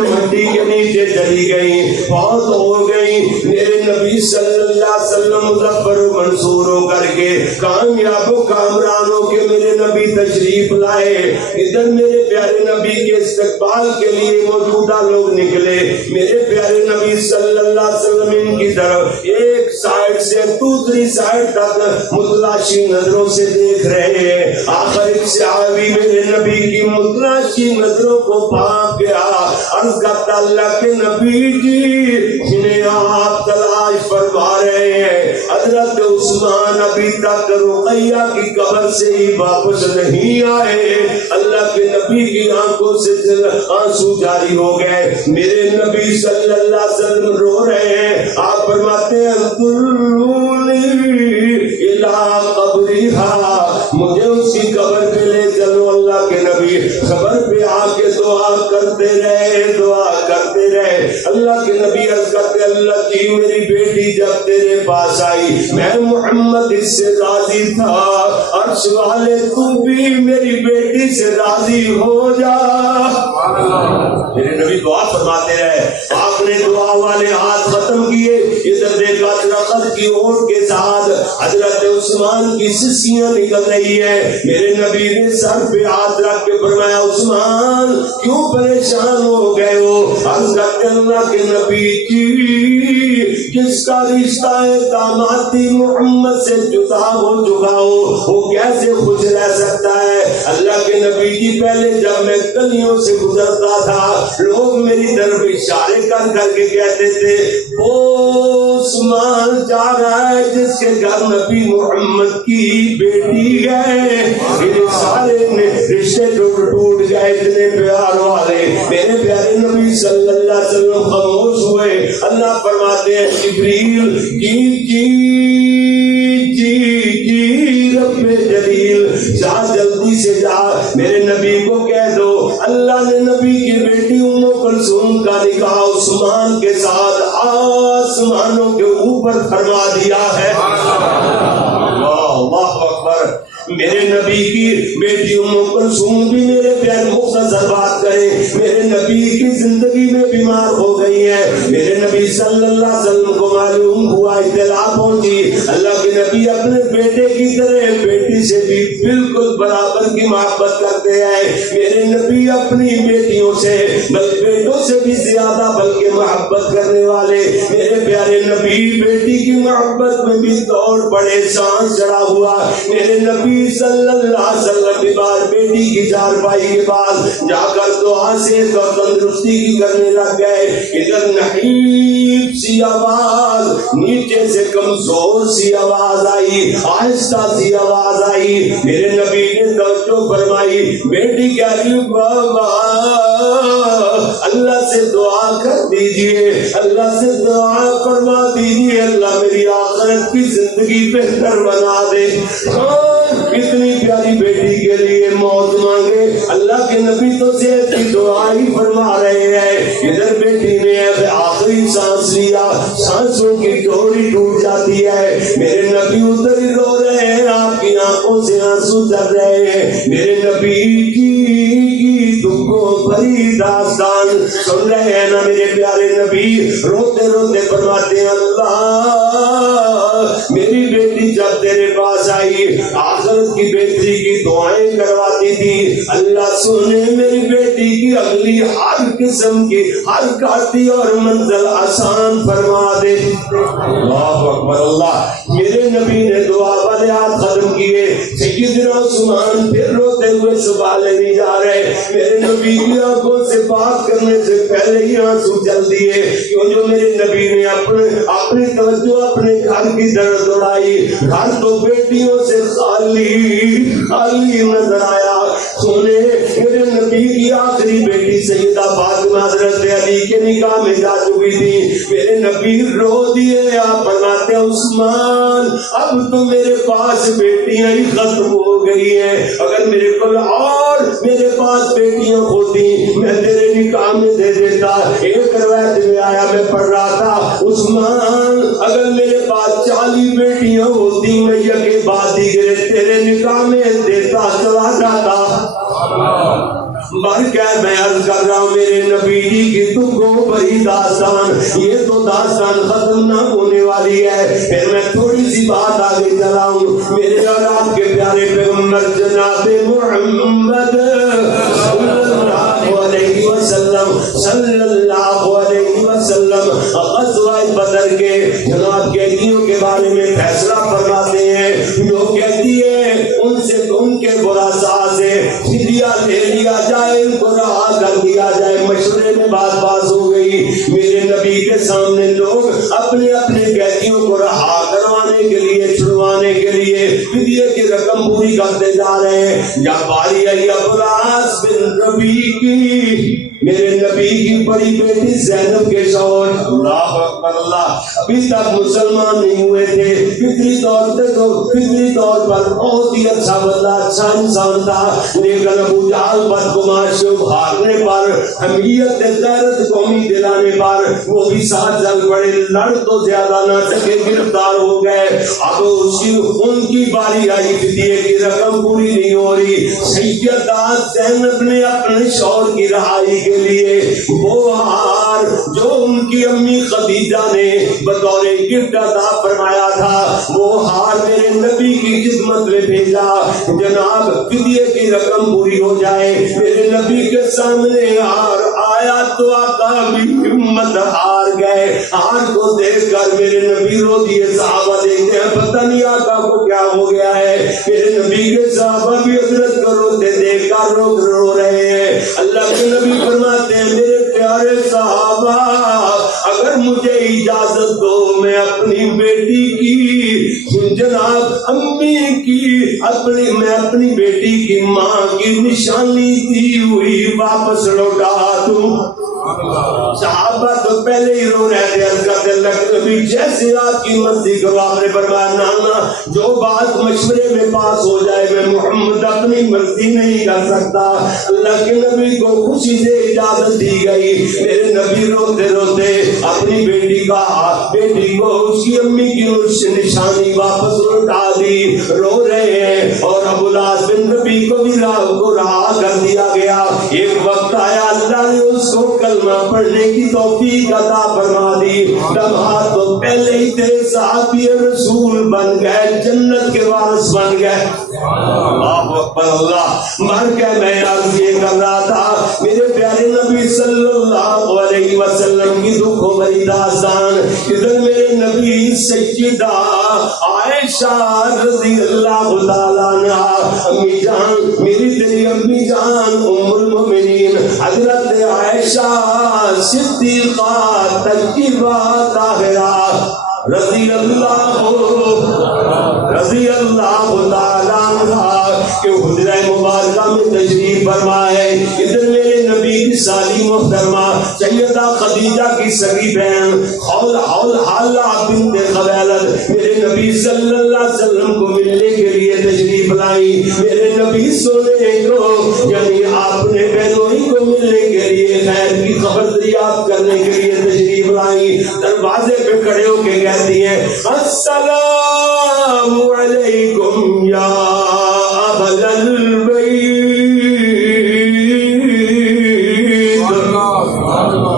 مٹی کے نیچے چلی گئی، بہت ہو گئی۔ میرے نبی صلی اللہ علیہ وسلم مظفر و منصور ہو کر کے کامیاب و کامران ہو کے میرے نبی تشریف لائے۔ ادھر میرے پیارے نبی کے استقبال کے لیے موجودہ لوگ نکلے، میرے پیارے نبی صلی اللہ علیہ وسلم ان کی طرف ایک سائڈ سے دوسری سائڈ تک متلاشی نظروں سے دیکھ رہے ہیں۔ آخر ایک صحابی میرے نبی کی متلاشی نظروں کو بھاگ گیا، عرض کرتا اللہ کے نبی جی جنہیں آپ تلاش فرما رہے ہیں حضرت عثمان ابھی تک رقیہ کی قبر سے ہی واپس نہیں آئے۔ اللہ کے نبی کی آنکھوں سے آنسو جاری ہو گئے، میرے نبی صلی اللہ علیہ وسلم رو رہے ہیں۔ آپ فرماتے ہیں دلونی الی قبرہا، مجھے اس کی قبر پہ لے چلو۔ اللہ کے نبی قبر پہ آ کے دعا کرتے رہے، دعا کرتے رہے۔ اللہ کے نبی عرض کرتے اللہ کی میری بیٹی جب تیرے پاس آئی میں محمد اس سے راضی تھا، عرش والے تو بھی میری بیٹی سے راضی ہو جا۔ میرے نبی دعا فرماتے رہے، آپ نے دعا والے ہاتھ ختم کیے، ادھر دیکھا درخت کی اوٹ کے ساتھ حضرت عثمان کی سسیاں نکل رہی ہے۔ میرے نبی نے سر پہ ہاتھ رکھ کے فرمایا عثمان کیوں پریشان ہو گئے ہو؟ عرض کرتے اللہ کے نبی کی جس کا رشتہ دامادی محمد سے جدا ہو چکا ہو وہ کیسے خوش رہ سکتا ہے؟ اللہ کے نبی کی پہلے جب میں گلیوں سے گزرتا تھا لوگ میری طرف اشارے کر کر کے کہتے تھے وہ عثمان جا رہا ہے جس کے گھر نبی محمد کی بیٹی ہے۔ سارے رشتے ٹوٹ گئے، اتنے پیار والے میرے پیارے نبی صلی اللہ علیہ وسلم خاموش ہوئے۔ اللہ فرماتے ہیں جبریل جی رب جلیل جا جلدی سے جا، میرے نبی کو کہہ دو اللہ نے نبی کی بیٹی ام کلثوم کا نکاح عثمان کے ساتھ آسمانوں کے اوپر فرما دیا ہے۔ اللہ اکبر۔ میرے نبی کی بیٹی ام کلثوم بھی میرے پیار مختصر بات کریں، میرے نبی کی زندگی میں بیمار ہو گئی ہے۔ میرے نبی صلی اللہ علیہ وسلم کو معلوم ہوا، اطلاع پہنچی، اللہ کے نبی اپنے بیٹے کی طرح بیٹی سے بھی بالکل برابر کی محبت کرتے ہیں۔ میرے نبی اپنی بیٹیوں سے بلکہ بیٹوں سے بھی زیادہ بلکہ محبت کرنے والے میرے پیارے نبی بیٹی کی محبت میں بھی دوڑ پڑے، سانس چڑھا ہوا۔ میرے نبی صلی اللہ علیہ وسلم بیمار بیٹی کی چارپائی کے بعد جا کر دعا سے تو تندرستی کی کرنے لگ گئے۔ ادھر نحیب سی آواز، نیچے سے کمزور سی آواز آئی، آہستہ سی آواز آئی۔ میرے نبی نے توجہ فرمائی، بیٹی کہہ رہی بابا اللہ سے دعا کر دیجئے، اللہ سے دعا فرما دیجئے اللہ میری آخرت کی زندگی بہتر بنا دے۔ اتنی پیاری بیٹی کے لیے موت مانگے، اللہ کے نبی تو صحت کی دعا ہی فرما رہے ہیں۔ ادھر بیٹی نے آخری سانس لیا، سانسوں کی ڈوری ٹوٹ جاتی ہے، میرے نبی ادھر ہی رو رہے ہیں، آپ کی آنکھوں سے آنسو چل رہے ہیں۔ میرے نبی کی دکھوں بھری داستان سن رہے ہیں نا میرے پیارے نبی، روتے روتے فرماتے ہیں اللہ میری بیٹی جب تیرے پاس آئی آخرت کی بہتری کی دعائیں کرواتی تھی، اللہ سنے میری بیٹی کی اگلی ہر قسم کی ہر کاٹی اور منزل آسان فرما دے۔ اللہ اکبر اللہ۔ میرے نبی نے دعا والے ہاتھ ختم کیے، سیدنا عثمان پھر روتے ہوئے سنبھالے نہیں جا رہے، میرے نبی کی آنکھوں سے بات کرنے سے پہلے ہی آنسو چل دیے، کیوں جو میرے نبی نے اپنی توجہ اپنے گھر کی طرف دوڑائی، گھر تو بیٹیوں سے خالی نظر آیا۔ سونے میرے نبی کی آخری بیٹی سیدہ فاطمہ فاطمہ حضرت علی کے نکاح میں جا چکی تھی. میرے نبی رو دیے. آپ فرماتے ہیں عثمان اب تو میرے پاس بیٹیاں ہی ختم ہو گئی ہیں, اگر میرے کو اور میرے پاس بیٹیاں ہوتی میں تیرے نکاح میں دے دیتا. ایک روایت میں آیا, میں پڑھ رہا تھا, عثمان اگر میرے پاس 40 بیٹیاں ہوتی میں یکے بعد دیگرے تیرے نکاح میں دیتا چلا جاتا. بلکہ میں عرض کر رہا ہوں میرے نبی جی کی دکھوں بھری داستان, یہ تو داستان ختم نہ ہونے والی ہے. پھر میں تھوڑی سی بات آگے چلاؤں. میرے اور آپ کے پیارے پیغمبر جناب محمد صلی اللہ علیہ وسلم غزوہ بدر کے جناب قیدیوں کے بارے میں فیصلہ فرماتے ہیں. جو کہتی ہے ان سے ان کے براسا سے فدیہ لے لیا جائے, ان کو رہا کر دیا جائے. مشورے میں بات باز ہو گئی. میرے نبی کے سامنے لوگ اپنے اپنے قیدیوں کو رہا کروانے کے لیے, چھڑوانے کے لیے فدیے کی رقم پوری کرتے جا رہے ہیں. جب باری آئی عباس بن ربی کی, میرے نبی کی بڑی بیٹی زینب کے شوہر, اللہ اکبر اللہ, ابھی تک مسلمان نہیں ہوئے تھے. فطری طور پر بہت ہی اچھا بندہ, اچھا انسان تھا, لیکن ابو جہل بدگماش بھاگنے پر, حمیت غیرت قومی دلانے پر وہ بھی ساتھ چل پڑے. لڑ تو زیادہ نہ سکے, گرفتار ہو گئے. اب ان کی باری آئی, فدیے کی رقم پوری نہیں ہو رہی. سیدہ زینب نے اپنے شوہر کی رہائی کے لیے وہ ہار جو ان کی امی خدیجہ نے بطور گفٹ عطا فرمایا تھا, وہ ہار میرے نبی کی خدمت میں بھیجا. جناب فدیے کی رقم پوری ہو جائے. میرے نبی کے سامنے ہار آیا تو آقا بھی ہمت ہار گئے. ہار کو دیکھ کر میرے نبی رو دیے. صحابہ دیکھتے ہیں پتہ نہیں آقا کو کیا ہو گیا ہے. میرے نبی کے صحابہ بھی حضرت کو روتے دیکھ کر رو رہے ہیں. اللہ کے نبی فرماتے ہیں میرے پیارے صحابہ اگر مجھے اجازت دو میں اپنی بیٹی کی, جناب امی کی, میں اپنی بیٹی کی ماں کی نشانی دی ہوئی واپس لوٹا دوں. صحابہ تو پہلے ہی رو رہے تھے. عرض کرتے اللہ کے نبی جیسے آپ کی مرضی کرو. آپ نے فرمایا نانا جو بات مشورے میں پاس ہو جائے میں محمد اپنی مرضی نہیں کر سکتا. اللہ کے نبی کو خوشی سے اجازت دی گئی. میرے نبی روتے روتے اپنی بیٹی کو اس کی امی کی نشانی واپس لوٹا دی. رو رہے ہیں اور ابو العاص بن ربی کو بھی رہا کر دیا گیا. ایک وقت آیا اللہ نے اس کو کلمہ پڑھنے کی توفیق عطا فرما دی. لمحہ تو پہلے ہی تھے صحابی رسول بن گئے, جنت کے وارث بن گئے. اللہ اکبر اللہ. مر کے میں عرض یہ کر رہا تھا میرے پیارے نبی صلی اللہ علیہ وسلم کی دکھوں بھری داستان. ادھر میرے نبی سیدہ عائشہ رضی اللہ تعالیٰ عنہا, امی جان میری تیری امی جان ام المؤمنین حضرت عائشہ صدیقہ طیبہ طاہرہ رضی اللہ تعالیٰ عنہا کہ حجرہ مبارکہ میں تشریف فرمائے. ادھر میرے نبی کی سالی محترمہ سیدہ خدیجہ کی سگی بہن حالہ بنت خویلد میرے نبی صلی اللہ علیہ وسلم کو ملنے کے لیے تشریف لائی. میرے نبی سونے کو یعنی آپ نے بہنوں ہی کو ملنے کے لیے خیر کی خبر دریافت کرنے کے لیے تشریف لائی. دروازے پہ کھڑے ہو کے کہتی ہیں السلام علیکم یا اہل البیت,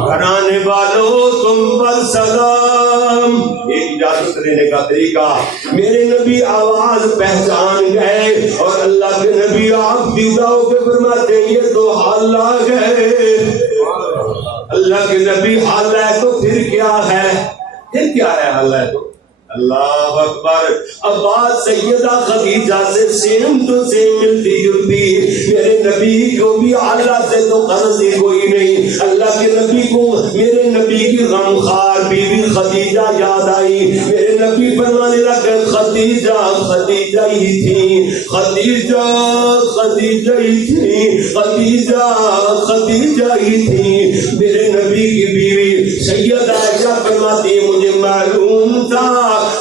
گھرانے والوں تم پر سلام. ایک اجازت لینے کا طریقہ, میرے نبی آواز پہچان گئے اور اللہ کے نبی آپ دیدہ ہو کے فرماتے یہ تو حالہ ہے. اللہ کے نبی حالہ ہے تو پھر کیا ہے, پھر کیا ہے حالہ ہے تو اللہ اکبر. عباس سیدہ خدیجہ سے سیم تو سیم ملتی جلتی. میرے نبی کو بھی اللہ سے تو قرض ہی کوئی نہیں. اللہ کے نبی کو میرے نبی کی غمخوار بیوی خدیجہ یاد آئی. میرے نبی فرمانے لگے خدیجہ خدیجہ ہی تھی, خدیجہ خدیجہ ہی تھی, خدیجہ خدیجہ ہی تھی. میرے نبی کی بیوی سیدہ عائشہ فرماتی ہے مجھے معلوم تھا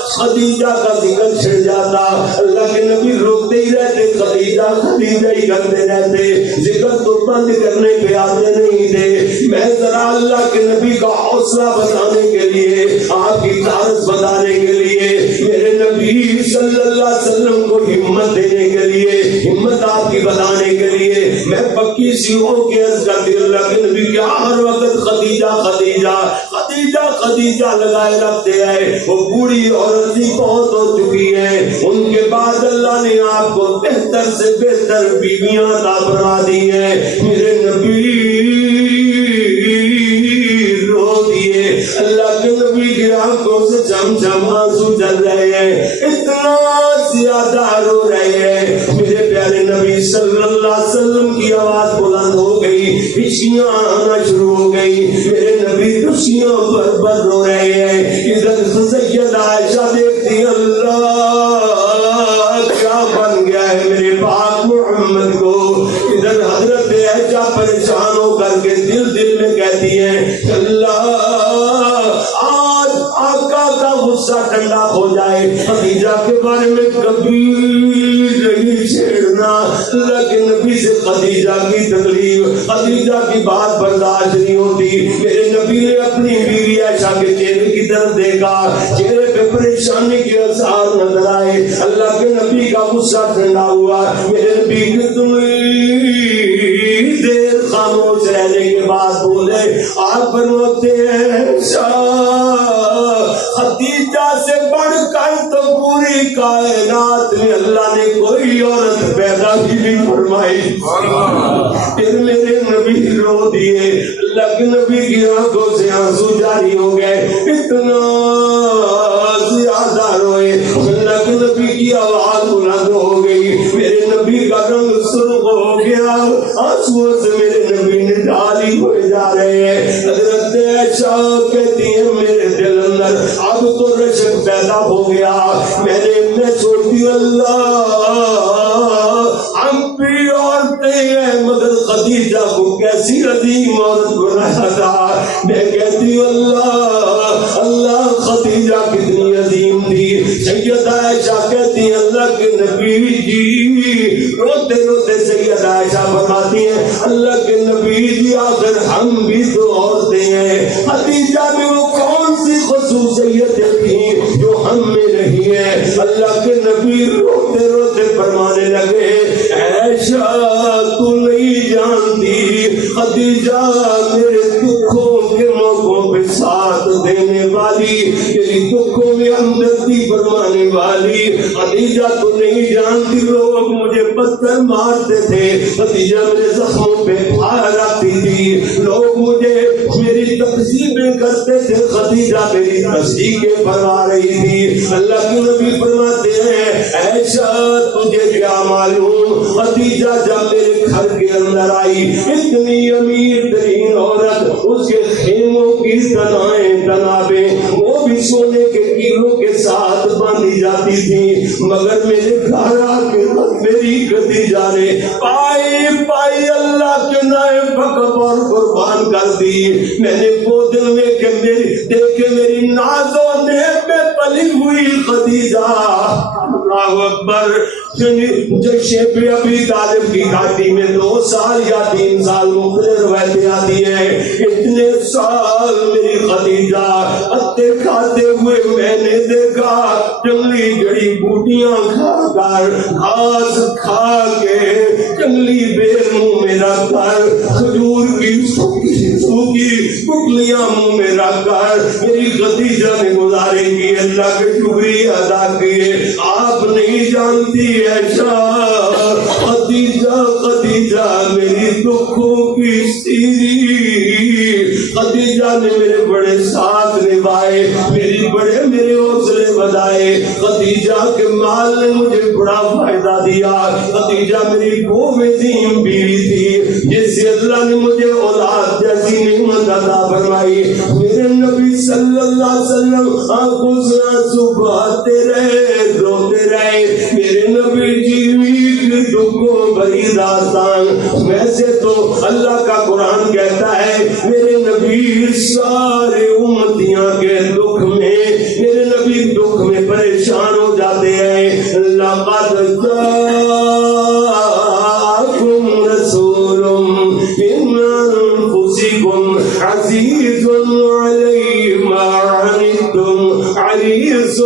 خدیجہ کا ذکر چھڑ جاتا. اللہ کے نبی روکتے ہی رہتے, خدیجہ خدیجہ ہی کرتے رہتے, ذکر تو بند کرنے پہ آتے نہیں تھے. میں ذرا اللہ کے نبی کا حوصلہ بتانے کے لیے, آپ کی طاقت بتانے کے لیے, میرے نبی صلی اللہ علیہ وسلم کو ہمت دینے کے لیے, ہمت آپ کی بتانے کے لیے میں پکی سی ہو کے عرض کرتی اللہ کے نبی کیا ہر وقت خدیجہ خدیجہ خدیجہ خدیجہ لگائے رکھتے ہیں. وہ بوڑھی عورت تھی, بہت ہو چکی ہے. ان کے بعد اللہ نے آپ کو بہتر سے بہتر بیویاں عطا فرما دی ہیں. میرے نبی رو دیے. اللہ کے نبی کی آنکھوں سے چم چم آنسو چل رہے ہیں, اتنا زیادہ رو رہے ہیں. میرے پیارے نبی صلی اللہ علیہ وسلم کی آواز بلند ہو گئی, خوشیاں آنا شروع ہو گئی. میرے نبی خوشیاں بھر بھر رو رہے ہیں. ادھر سیدہ عائشہ دیکھتی اللہ کیا بن گیا ہے میرے پاک محمد کو. ادھر حضرت عائشہ پریشان ہو کر کے دل دل میں کہتی ہے اللہ آج آقا کا غصہ ٹھنڈا ہو جائے, خدیجہ کے بارے میں کبھی نہیں چھیڑنا. اللہ کے نبی سے خدیجہ کی تکلیف, خدیجہ کی بات برداشت نہیں ہوتی. میرے نبی نے اپنی بیوی عائشہ کے چہرے کی طرف دیکھا, چہرے پہ پریشانی کے آثار نظر آئے. اللہ کے نبی کا غصہ ٹھنڈا ہوا. میرے نبی کتنی دیر خاموش رہنے کے بعد بولے, آپ فرماتے ہیں خدیجہ سے بڑھ کر تو پوری کائنات میں اللہ نے کوئی عورت پیدا ہی نہیں فرمائی. پھر میرے نبی رو دیے. اللہ کے نبی کی آنکھوں سے آنسو جاری ہو گئے, اتنا زیادہ روئے. اللہ کے نبی کی آواز بلند ہو گئی. میرے نبی کا رنگ سرخ ہو گیا, آنسو سے میرے نبی نے ڈالی ہوئے جا رہے ہیں. حضرت عائشہ کہتی ہے میرے دل اندر اب تو رشک پیدا ہو گیا. میں سوچتی اللہ ہم بھی عورتیں ہیں مگر خدیجہ کو کیسی عظیم عورت بنایا تھا. میں کہتی اللہ اللہ خدیجہ کتنی عظیم تھی. سیدہ عائشہ کہتی اللہ کے نبی جی, روتے روتے سیدہ عائشہ فرماتی ہیں اللہ کے نبی جی آخر ہم بھی تو عورتیں ہیں. خدیجہ میں وہ کون سی خصوصیتیں تھیں جو ہم میں نہیں ہے. اللہ کے نبی روتے روتے فرمانے لگے عائشہ تو نہیں جانتی خدیجہ میرے دکھوں کے موقعوں پہ ساتھ دینے والی, میری دکھوں میں ہمدردی فرمانے والی. خدیجہ تو نہیں جانتی لوگ مجھے پتھر مارتے تھے, خدیجہ میرے زخموں پہ پھار رکھتی تھی, لوگ مجھے میری تقسیمیں کرتے تھے, خدیجہ میری تصدیقیں فرما رہی تھی. اللہ کے نبی فرماتے ہیں عائشہ تجھے کیا معلوم, خدیجہ جب میرے گھر کے اندر آئی اتنی امیر ترین عورت, اس کے خیموں کی تنابیں وہ بھی سونے کے کیلوں کے ساتھ باندھی جاتی تھی, مگر میرے گھر آ کے میری خدیجہ نے پائی پائی اللہ کے نائب بکب اور قربان کر دی. میں نے وہ دل میں کہ دیکھے میری نازوں نے میں پلی ہوئی خدیجہ. اللہ اکبر. جو شیخ ابی طالب کی گھاٹی میں 2 سال یا 3 سال مختلف روایتیں آتی ہیں, اتنے سال میری خدیجہ پتے کھاتے ہوئے میں نے دیکھا, جنگلی جڑی بوٹیاں کھا کر گھاس کھا کے جنگلی بیر منہ میں رکھ کر کھجور کی سوکھی پکلیاں منہ میں رکھ کر میری خدیجہ نے گزارے کی, اللہ کے شکریہ ادا کیے. آپ نہیں جانتی عائشہ خدیجہ خدیجہ میری دکھوں کی سیری, خدیجہ نے میرے بڑے ساتھ نبھائے, میرے حوصلے بڑھائے. خدیجہ کے مال نے مجھے بڑا فائدہ دیا. خدیجہ میری وہ عظیم بیوی تھی جس سے اللہ نے مجھے اولاد جیسی نعمت عطا فرمائی. میرے نبی صلی اللہ علیہ وسلم آنکھوں سے آنسو بہاتے رہے, روتے رہے. میرے نبی جیوی دکھوں بھری داستان. ویسے تو اللہ کا قرآن کہتا ہے میرے نبی سارے امتیاں کے دکھ میں, میرے نبی دکھ میں پریشان ہو جاتے ہیں. لقد جاءکم رسول من انفسکم عزیز علیہ ما عنتم حریص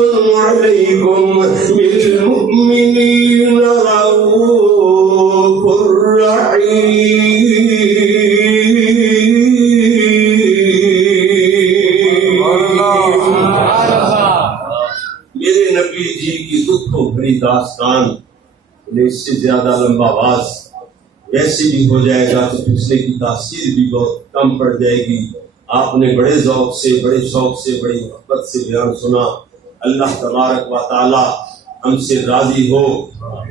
علیکم بالمؤمنین رؤوف رحیم. میرے نبی جی کی دکھوں بھری داستان اس سے زیادہ لمبا آواز ویسے بھی ہو جائے گا تو پچھلے کی تاثیر بھی بہت کم پڑ جائے گی. آپ نے بڑے ذوق سے, بڑے شوق سے, بڑی محبت سے بیان سنا. اللہ تبارک و تعالی ہم سے راضی ہو,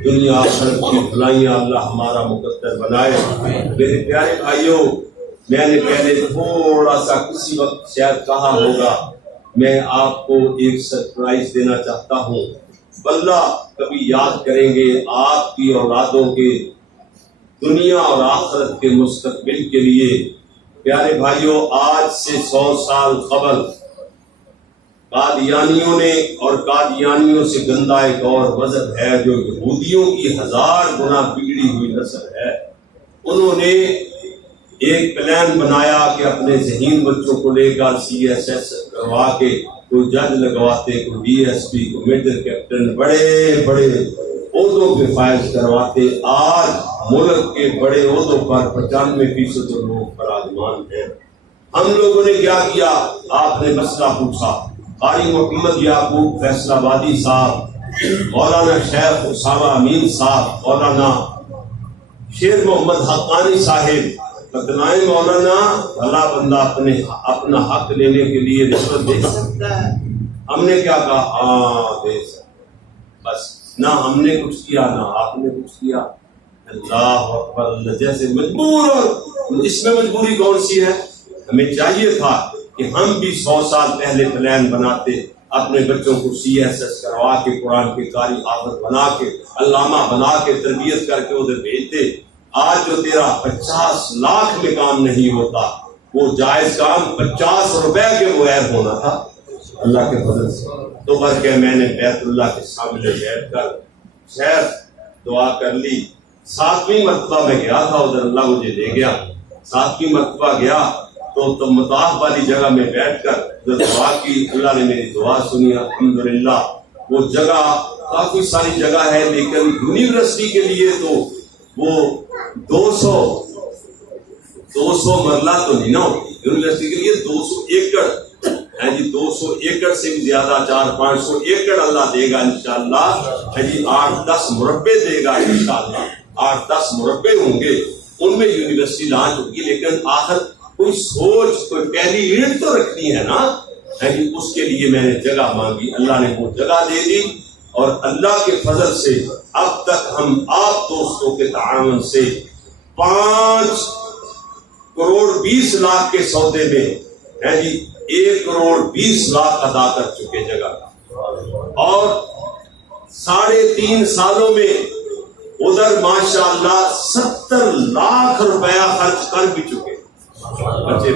دنیا آخرت کی بھلائیاں اللہ ہمارا مقدر بنائے. میرے پیارے بھائیوں, میں نے پہلے تھوڑا سا کسی وقت شاید کہا ہوگا, میں آپ کو ایک سرپرائز دینا چاہتا ہوں. واللہ کبھی یاد کریں گے آپ کی اولادوں کے دنیا اور آخرت کے مستقبل کے لیے. پیارے بھائیوں, آج سے 100 سال قبل قادیانیوں نے, اور قادیانیوں سے گندا ایک اور مذہب ہے جو یہودیوں کی 1000 گنا بگڑی ہوئی نسل ہے, انہوں نے ایک پلان بنایا کہ اپنے ذہین بچوں کو لے کر CSS کروا کے کوئی جج لگواتے, کوئی DSP, کوئی میجر کیپٹن, بڑے بڑے عہدوں پہ فائز کرواتے. آج ملک کے بڑے عہدوں پر 95% لوگ براجمان ہیں. ہم لوگوں نے کیا کیا, آپ نے مسئلہ پوچھا. قاری محمد یعقوب فیصل آبادی صاحب, مولانا شیخ اسامہ امین صاحب, مولانا شیر محمد حقانی صاحب, بتلائیں مولانا بھلا بندہ اپنا حق لینے کے لیے رشوت دے سکتا ہے؟ ہم نے کیا کہا, ہاں دے سکتا. بس نہ ہم نے کچھ کیا نہ آپ نے کچھ کیا. اللہ اکبر. جیسے مجبور, اور اس میں مجبوری کون سی ہے؟ ہمیں چاہیے تھا کہ ہم بھی 100 سال پہلے پلان بناتے, اپنے بچوں کو CSS کروا کے, قرآن کے قاری حافظ بنا کے, علامہ بنا کے, تربیت کر کے ادھر بھیجتے. آج جو تیرا 50 لاکھ میں کام نہیں ہوتا, وہ جائز کام 50 روپے کے بغیر ہونا تھا اللہ کے فضل سے. تو بھر کے میں نے بیت اللہ کے سامنے بیٹھ کر خیر دعا کر لی. 7ویں مرتبہ میں گیا تھا ادھر, اللہ مجھے لے گیا. 7ویں مرتبہ گیا تو مطاف والی جگہ میں بیٹھ کر ادھر دعا کی. اللہ نے میری دعا سنی الحمدللہ. وہ جگہ کافی ساری جگہ ہے, لیکن یونیورسٹی کے لیے تو وہ 200 مرلہ تو نہیں نا ہوتی. یونیورسٹی کے لیے 200 ایکڑ ہے جی, 200 ایکڑ سے بھی زیادہ 400-500 ایکڑ اللہ دے گا انشاءاللہ. ہے جی 8-10 مربع دے گا انشاءاللہ. 8-10 مربع ہوں گے, ان میں یونیورسٹی لانچ ہوگی. لیکن آخر کوئی سوچ, کوئی پہلی اینٹ تو رکھنی ہے نا. ہے جی اس کے لیے میں نے جگہ مانگی, اللہ نے وہ جگہ دے دی. اور اللہ کے فضل سے اب تک ہم آپ دوستوں کے تعاون سے 5 کروڑ 20 لاکھ کے سودے میں ہے جی 1 کروڑ 20 لاکھ ادا کر چکے جگہ کا. اور 3.5 سالوں میں ادھر ماشاءاللہ 70 لاکھ روپیہ خرچ کر بھی چکے. بچے